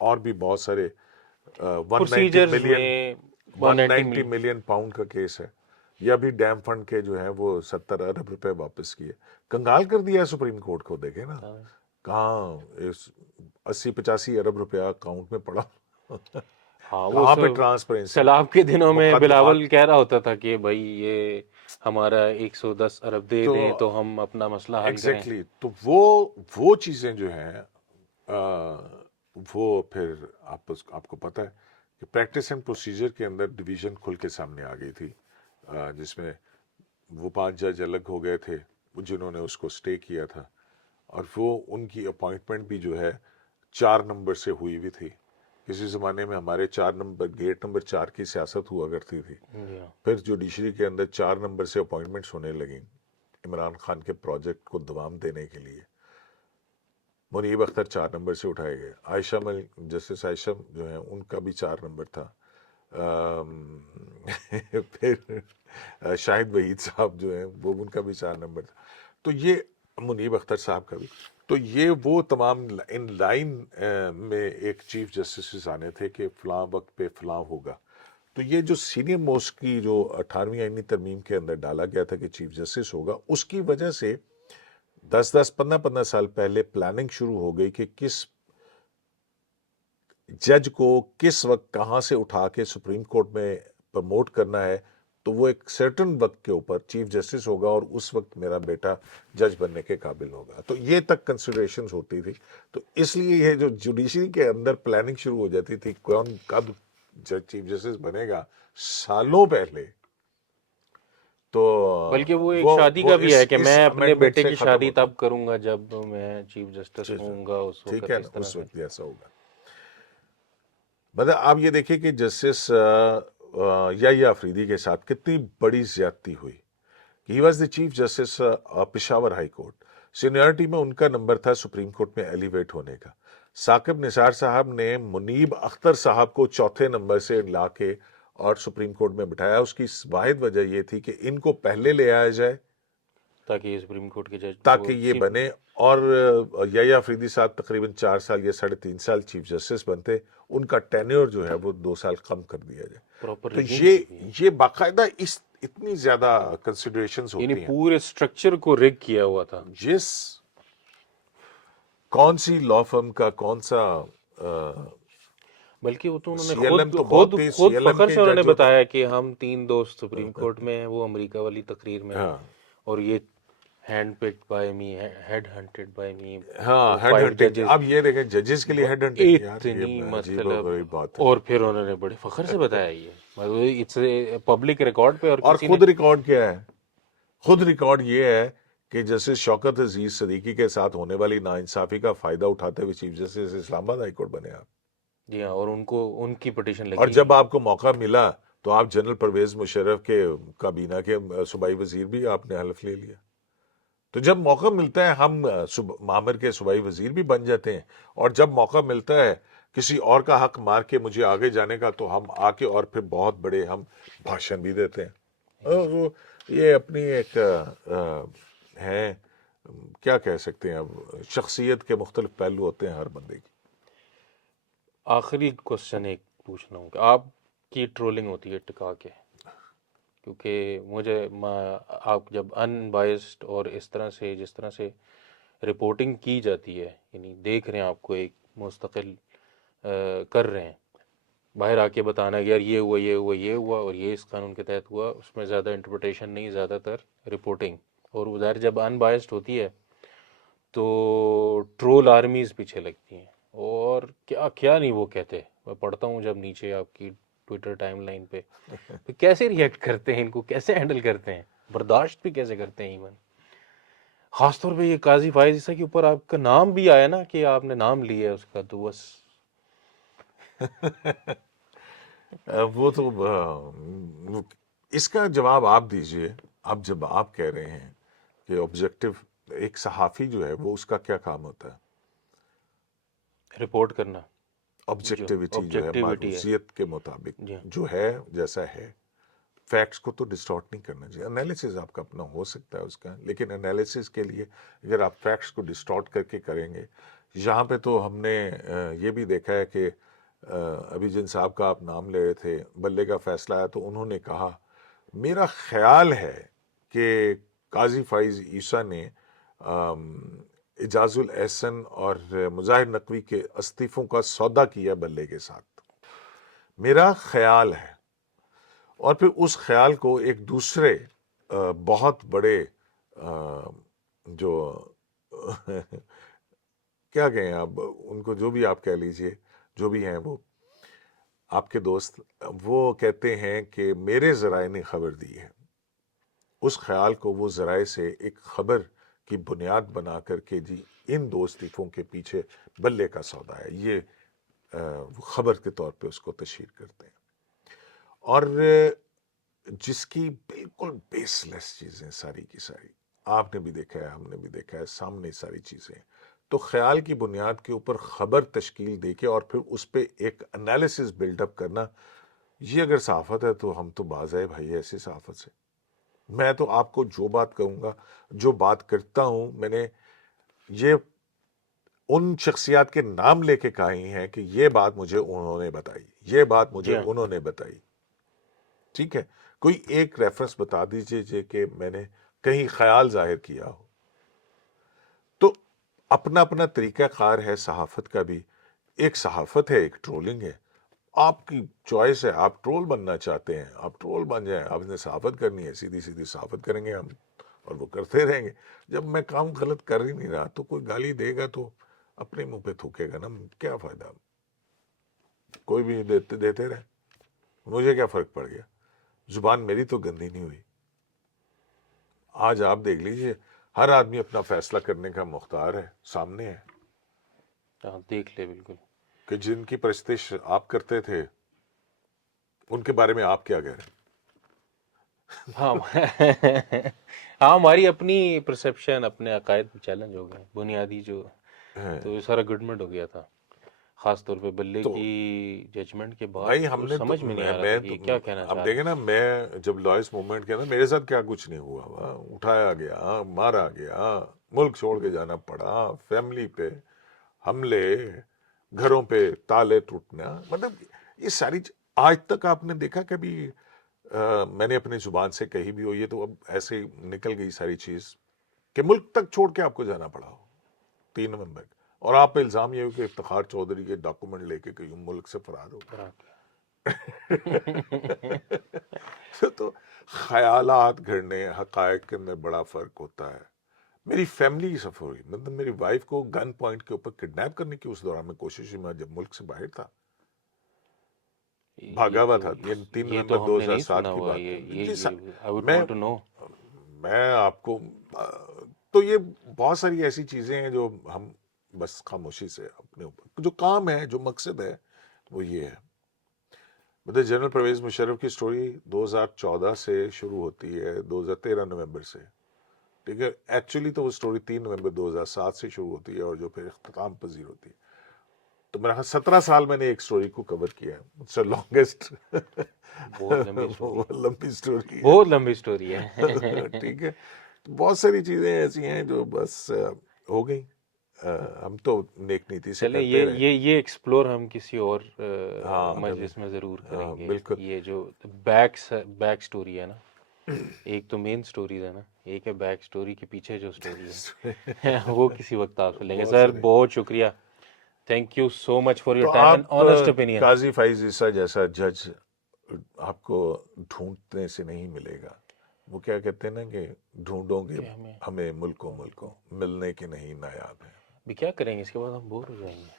اور بھی بہت سارے 190 پروسیجرز ملین میں 190 190 ملین پاؤنڈ کا کیس ہے. یا بھی ڈیم فنڈ کے جو ہے وہ 70 ارب روپے واپس کیے. کنگال کر دیا سپریم کورٹ کو. دیکھیں نا کہاں 80-85 ارب روپیہ اکاؤنٹ میں پڑا. ہاں وہ کہاں پہ ٹرانسپیرنسی؟ سیلاب کے دنوں میں مقدمات بلاول کہہ رہا ہوتا تھا کہ بھائی یہ ہمارا 110 ارب دے دیں تو ہم اپنا مسئلہ حل کریں. ایگزیکٹلی. تو وہ چیزیں جو ہیں وہ پھر آپ کو پتہ ہے کہ پریکٹس اینڈ پروسیجر کے اندر ڈویژن کھل کے سامنے آ گئی تھی، جس میں وہ 5 جج الگ ہو گئے تھے جنہوں نے اس کو سٹے کیا تھا. اور وہ ان کی اپوائنٹمنٹ بھی جو ہے 4 نمبر سے ہوئی ہوئی تھی. کسی زمانے میں ہمارے 4 نمبر گیٹ نمبر 4 کی سیاست ہوا کرتی تھی. جی ہاں. پھر جوڈیشری کے اندر 4 نمبر سے اپوائنٹمنٹس ہونے لگیں عمران خان کے پروجیکٹ کو دوام دینے کے لیے. منیب اختر 4 نمبر سے اٹھائے گئے. عائشہ جسٹس عائشہ جو ہیں ان کا بھی 4 نمبر تھا. پھر شاہد وحید صاحب جو ہیں وہ ان کا بھی 4 نمبر تھا. تو یہ منیب اختر صاحب کا بھی. تو یہ وہ تمام ان لائن میں ایک چیف جسٹس آنے تھے کہ فلاں وقت پہ فلاں ہوگا. تو یہ جو سینئر موسٹ کی جو 18ویں آئینی ترمیم کے اندر ڈالا گیا تھا کہ چیف جسٹس ہوگا، اس کی وجہ سے 10-15 سال پہلے پلاننگ شروع ہو گئی کہ کس جج کو کس وقت کہاں سے اٹھا کے سپریم کورٹ میں پروموٹ کرنا ہے. تو وہ ایک سرٹن وقت کے اوپر چیف جسٹس ہوگا اور اس وقت میرا بیٹا جج بننے کے قابل ہوگا. تو یہ تک کنسیڈریشنز ہوتی تھی. تو اس لیے یہ جو جوڈیشری کے اندر پلاننگ شروع ہو جاتی تھی کون کب چیف جسٹس بنے گا سالوں پہلے. تو بلکہ وہ ایک شادی کا بھی ہے کہ اس میں اپنے امینڈمنٹ بیٹے سے کی ختم شادی ہوتا. تب کروں گا جب میں چیف جسٹس ہوں گا اس ٹھیک وقت، ہے اس نا، طرح اس سے. وقت ایسا ہوگا. مطلب آپ یہ دیکھیں کہ جسٹس یحییٰ افریدی کے ساتھ کتنی بڑی زیادتی ہوئی. He was the chief justice Peshawar high court. Seniority میں ان کا نمبر تھا سپریم کورٹ میں ایلیویٹ ہونے کا. ثاقب نثار صاحب نے منیب اختر صاحب کو 4تھے نمبر سے لا کے اور سپریم کورٹ میں بٹھایا. اس کی واحد وجہ یہ تھی کہ ان کو پہلے لے آیا جائے تاکہ یہ سپریم کورٹ کے جج تاکہ یہ بنے. اور یحییٰ افریدی صاحب تقریباً 4 سال یا 3.5 سال چیف جسٹس بنتے. ان کا ٹینیور جو ہے وہ 2 سال کم کر دیا جائے. پراپر تو رجیم بھی ہے. یہ باقاعدہ اتنی زیادہ کنسیڈریشنز یعنی ہوتی ہیں. پورے اسٹرکچر کو ریگ کیا ہوا تھا. جس کون سی لا فرم کا کون سا بلکہ وہ تو انہوں نے سی ایل ایم تو خود بہت تھی. خود سی ایل ایم فخر کے سے انہوں نے جج ہوتے بتایا کہ ہم 3 دوست سپریم کورٹ میں ہیں، وہ امریکہ والی تقریر میں، ہاں اور یہ hand picked by me, head hunted by me. ہاں ہیڈ 5 ہنٹنگ. ججز. اب یہ دیکھیں ججز کے لیے ہیڈ ہنٹنگ یار اتنی یہ عجیب و مطلب، غریب بات ہے. اور پھر انہوں نے بڑے فخر سے بتایا یہ مطلب اٹس پبلک ریکارڈ پہ. اور اور کسی نے خود ریکارڈ کیا ہے؟ خود ریکارڈ یہ ہے کہ جسٹس شوکت عزیز صدیقی کے ساتھ ہونے والی ناانصافی کا فائدہ اٹھاتے ہوئے چیف جسٹس اسلام آباد ہائی کورٹ بنے آپ. جی ہاں، اور ان کی پٹیشن اور لگی جب ہوئی. آپ کو موقع ملا تو آپ جنرل پرویز مشرف کے کابینہ کے صوبائی وزیر بھی آپ نے حلف لے لیا. تو جب موقع ملتا ہے ہم معمر کے صوبائی وزیر بھی بن جاتے ہیں. اور جب موقع ملتا ہے کسی اور کا حق مار کے مجھے آگے جانے کا تو ہم آ کے اور پھر بہت بڑے ہم بھاشن بھی دیتے ہیں. یہ اپنی ایک ہے، کیا کہہ سکتے ہیں، اب شخصیت کے مختلف پہلو ہوتے ہیں ہر بندے کی. آخری کوشچن ایک پوچھنا ہوں کہ آپ کی ٹرولنگ ہوتی ہے ٹکا کے، کیونکہ مجھے آپ جب ان بائسڈ اور اس طرح سے جس طرح سے رپورٹنگ کی جاتی ہے، یعنی دیکھ رہے ہیں آپ کو ایک مستقل کر رہے ہیں، باہر آ کے بتانا کہ یار یہ ہوا یہ ہوا یہ ہوا اور یہ اس قانون کے تحت ہوا، اس میں زیادہ انٹرپریٹیشن نہیں، زیادہ تر رپورٹنگ اور ادھر جب ان بائسڈ ہوتی ہے تو ٹرول آرمیز پیچھے لگتی ہیں، اور کیا کیا نہیں وہ کہتے. میں پڑھتا ہوں جب نیچے آپ کی ٹویٹر ٹائم لائن پہ، تو کیسے ریئیکٹ کرتے ہیں، ان کو کیسے ہینڈل کرتے ہیں، برداشت بھی کیسے کرتے ہیں. ایون خاص طور پہ یہ قاضی فائز عیسیٰ کے اوپر آپ کا نام بھی آیا نا، کہ آپ نے نام لیا ہے اس کا، تو بس وہ تو اس کا جواب آپ دیجئے. اب جب آپ کہہ رہے ہیں کہ آبجیکٹو، ایک صحافی جو ہے وہ اس کا کیا کام ہوتا ہے؟ رپورٹ کرنا، جو آبجیکٹیوٹی جو ہے، آبجیکٹیوٹی ہے. معروضیت کے مطابق جی جو ہے جیسا ہے. فیکٹس کو تو ڈسٹارٹ نہیں کرنا چاہیے. انالیسز آپ کا اپنا ہو سکتا ہے اس کا، لیکن انالیسز کے لیے اگر آپ فیکٹس کو ڈسٹارٹ کر کے کریں گے، یہاں پہ تو ہم نے یہ بھی دیکھا ہے کہ ابھی جن صاحب کا آپ نام لے رہے تھے، بلے کا فیصلہ آیا تو انہوں نے کہا میرا خیال ہے کہ قاضی فائز عیسیٰ نے اعجاز الاحسن اور مظاہر نقوی کے استعفوں کا سودا کیا بلے کے ساتھ. میرا خیال ہے. اور پھر اس خیال کو ایک دوسرے بہت بڑے جو کیا کہیں آپ ان کو، جو بھی آپ کہہ لیجئے، جو بھی ہیں وہ آپ کے دوست، وہ کہتے ہیں کہ میرے ذرائع نے خبر دی ہے. اس خیال کو وہ ذرائع سے ایک خبر کی بنیاد بنا کر کے جی ان دو استعفوں کے پیچھے بلے کا سودا ہے، یہ وہ خبر کے طور پہ اس کو تشہیر کرتے ہیں. اور جس کی بالکل بیس لیس چیزیں ساری کی ساری، آپ نے بھی دیکھا ہے، ہم نے بھی دیکھا ہے، سامنے ساری چیزیں. تو خیال کی بنیاد کے اوپر خبر تشکیل دے کے اور پھر اس پہ ایک انالیسس بلڈ اپ کرنا، یہ اگر صحافت ہے تو ہم تو باز آئے بھائی ایسی صحافت سے. میں تو آپ کو جو بات کہوں گا، جو بات کرتا ہوں، میں نے یہ ان شخصیات کے نام لے کے کہی ہیں کہ یہ بات مجھے انہوں نے بتائی، یہ بات مجھے جی ہاں. انہوں نے بتائی. ٹھیک ہے، کوئی ایک ریفرنس بتا دیجئے کہ میں نے کہیں خیال ظاہر کیا ہو. تو اپنا اپنا طریقہ کار ہے صحافت کا بھی. ایک صحافت ہے، ایک ٹرولنگ ہے. آپ کی چوائس ہے، آپ ٹرول بننا چاہتے ہیں آپ ٹرول بن جائیں، آپ نے صحافت کرنی ہے سیدھی سیدھی صحافت کریں گے ہم، اور وہ کرتے رہیں گے. جب میں کام غلط کر ہی نہیں رہا تو کوئی گالی دے گا تو اپنے منہ پہ تھوکے گا نا، کیا فائدہ. کوئی بھی دیتے رہے، مجھے کیا فرق پڑ گیا. زبان میری تو گندی نہیں ہوئی. آج آپ دیکھ لیجئے، ہر آدمی اپنا فیصلہ کرنے کا مختار ہے، سامنے ہے. ہاں، دیکھ لے بالکل. کہ جن کی پرستش آپ کرتے تھے ان کے بارے میں آپ کیا کہہ رہے ہاں ہاں، ہماری اپنی پرسیپشن، اپنے عقائد چیلنج ہو گئے بنیادی جو، ہیں؟ تو یہ سارا گڈمنٹ ہو گیا تھا. خاص طور پہ بلے تو کی ججمنٹ کے بعد بھائی تو ہم نے تو سمجھ میں نہیں آ رہا تھا میں کہ تو یہ کیا کہنا چاہ اب رہے دیکھیں ہیں. نا، میں جب لائس موومنٹ کیا نا، میرے ساتھ کیا کچھ نہیں ہوا. اٹھایا گیا، مارا گیا، ملک چھوڑ کے جانا پڑا، فیملی پہ حملے، گھروں پہ تالے ٹوٹنا. مطلب یہ ساری آج تک آپ نے دیکھا کبھی میں نے اپنی زبان سے کہی بھی ہو، یہ تو اب ایسے ہی نکل گئی ساری چیز، کہ ملک تک چھوڑ کے آپ کو جانا پڑا ہو 3 نومبر. اور آپ پہ الزام یہ ہو کہ افتخار چودھری کے ڈاکومنٹ لے کے کہیں ملک سے فرار ہو گئے. تو خیالات گھڑنے، حقائق کے اندر بڑا فرق ہوتا ہے. میری فیملی کی سفر ہوئی، مطلب میری وائف کو گن پوائنٹ کے اوپر کڈنیپ کرنے کی اس دوران میں کوشش ہوئی. میں جب ملک سے باہر تھا، یہ بھاگا ہوا تو تھا. یہ 3 یہ نومبر تو ہم نے نہیں 2007 سنا کی ہوا. بات ہے. یہ آئی وڈ میں وانٹ ٹو نو. میں آپ کو تو یہ بہت ساری ایسی چیزیں ہیں جو ہم بس خاموشی سے اپنے اوپر، جو کام ہے، جو مقصد ہے، وہ یہ ہے. مطلب جنرل پرویز مشرف کی سٹوری 2014 سے شروع ہوتی ہے، 2013 نومبر سے. ٹھیک ہے، ایکچولی تو وہ سٹوری 3 نومبر 2007 سے شروع ہوتی ہے اور جو پھر اختتام پذیر ہوتی ہے. تو میرا 17 سال میں نے ایک سٹوری کو کور کیا ہے. اٹس لانگیسٹ بہت لمبی سٹوری، لمبی سٹوری ہے. بہت لمبی سٹوری ہے. ٹھیک ہے، بہت ساری چیزیں ایسی ہیں جو بس ہو گئی. ہم تو نیک نیتی سے چلیں، کرتے رہے. یہ ایکسپلور ہم کسی اور ہاں کبھی، مجلس میں ضرور کریں گے. بالکل. یہ جو بیک سٹوری ہے نا، ایک تو مین سٹوریز ہے نا، ایک ہے بیک سٹوری کے پیچھے جو سٹوری ہے وہ کسی وقت آپ سے لیں گے. بہت سر ساری. بہت شکریہ، thank you so much for your تو ٹائم اینڈ آپ آنیسٹ اوپینین. قاضی فائز عیسیٰ جیسا جج آپ کو ڈھونڈنے سے نہیں ملے گا. وہ کیا کہتے ہیں نا کہ ڈھونڈوں گے کہ ہمیں ہمیں ملکوں ملکوں ملنے کے نہیں نایاب ہیں. بھی کیا کریں گے اس کے بعد ہم بور ہو جائیں گے.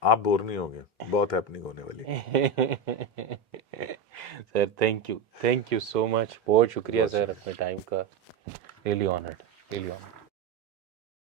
آپ بور نہیں ہوں گے, بہت ہیپننگ ہونے والی. سر تھینک یو سو مچ, بہت شکریہ بہت سر شکریہ. اپنے ٹائم کا. Really honoured.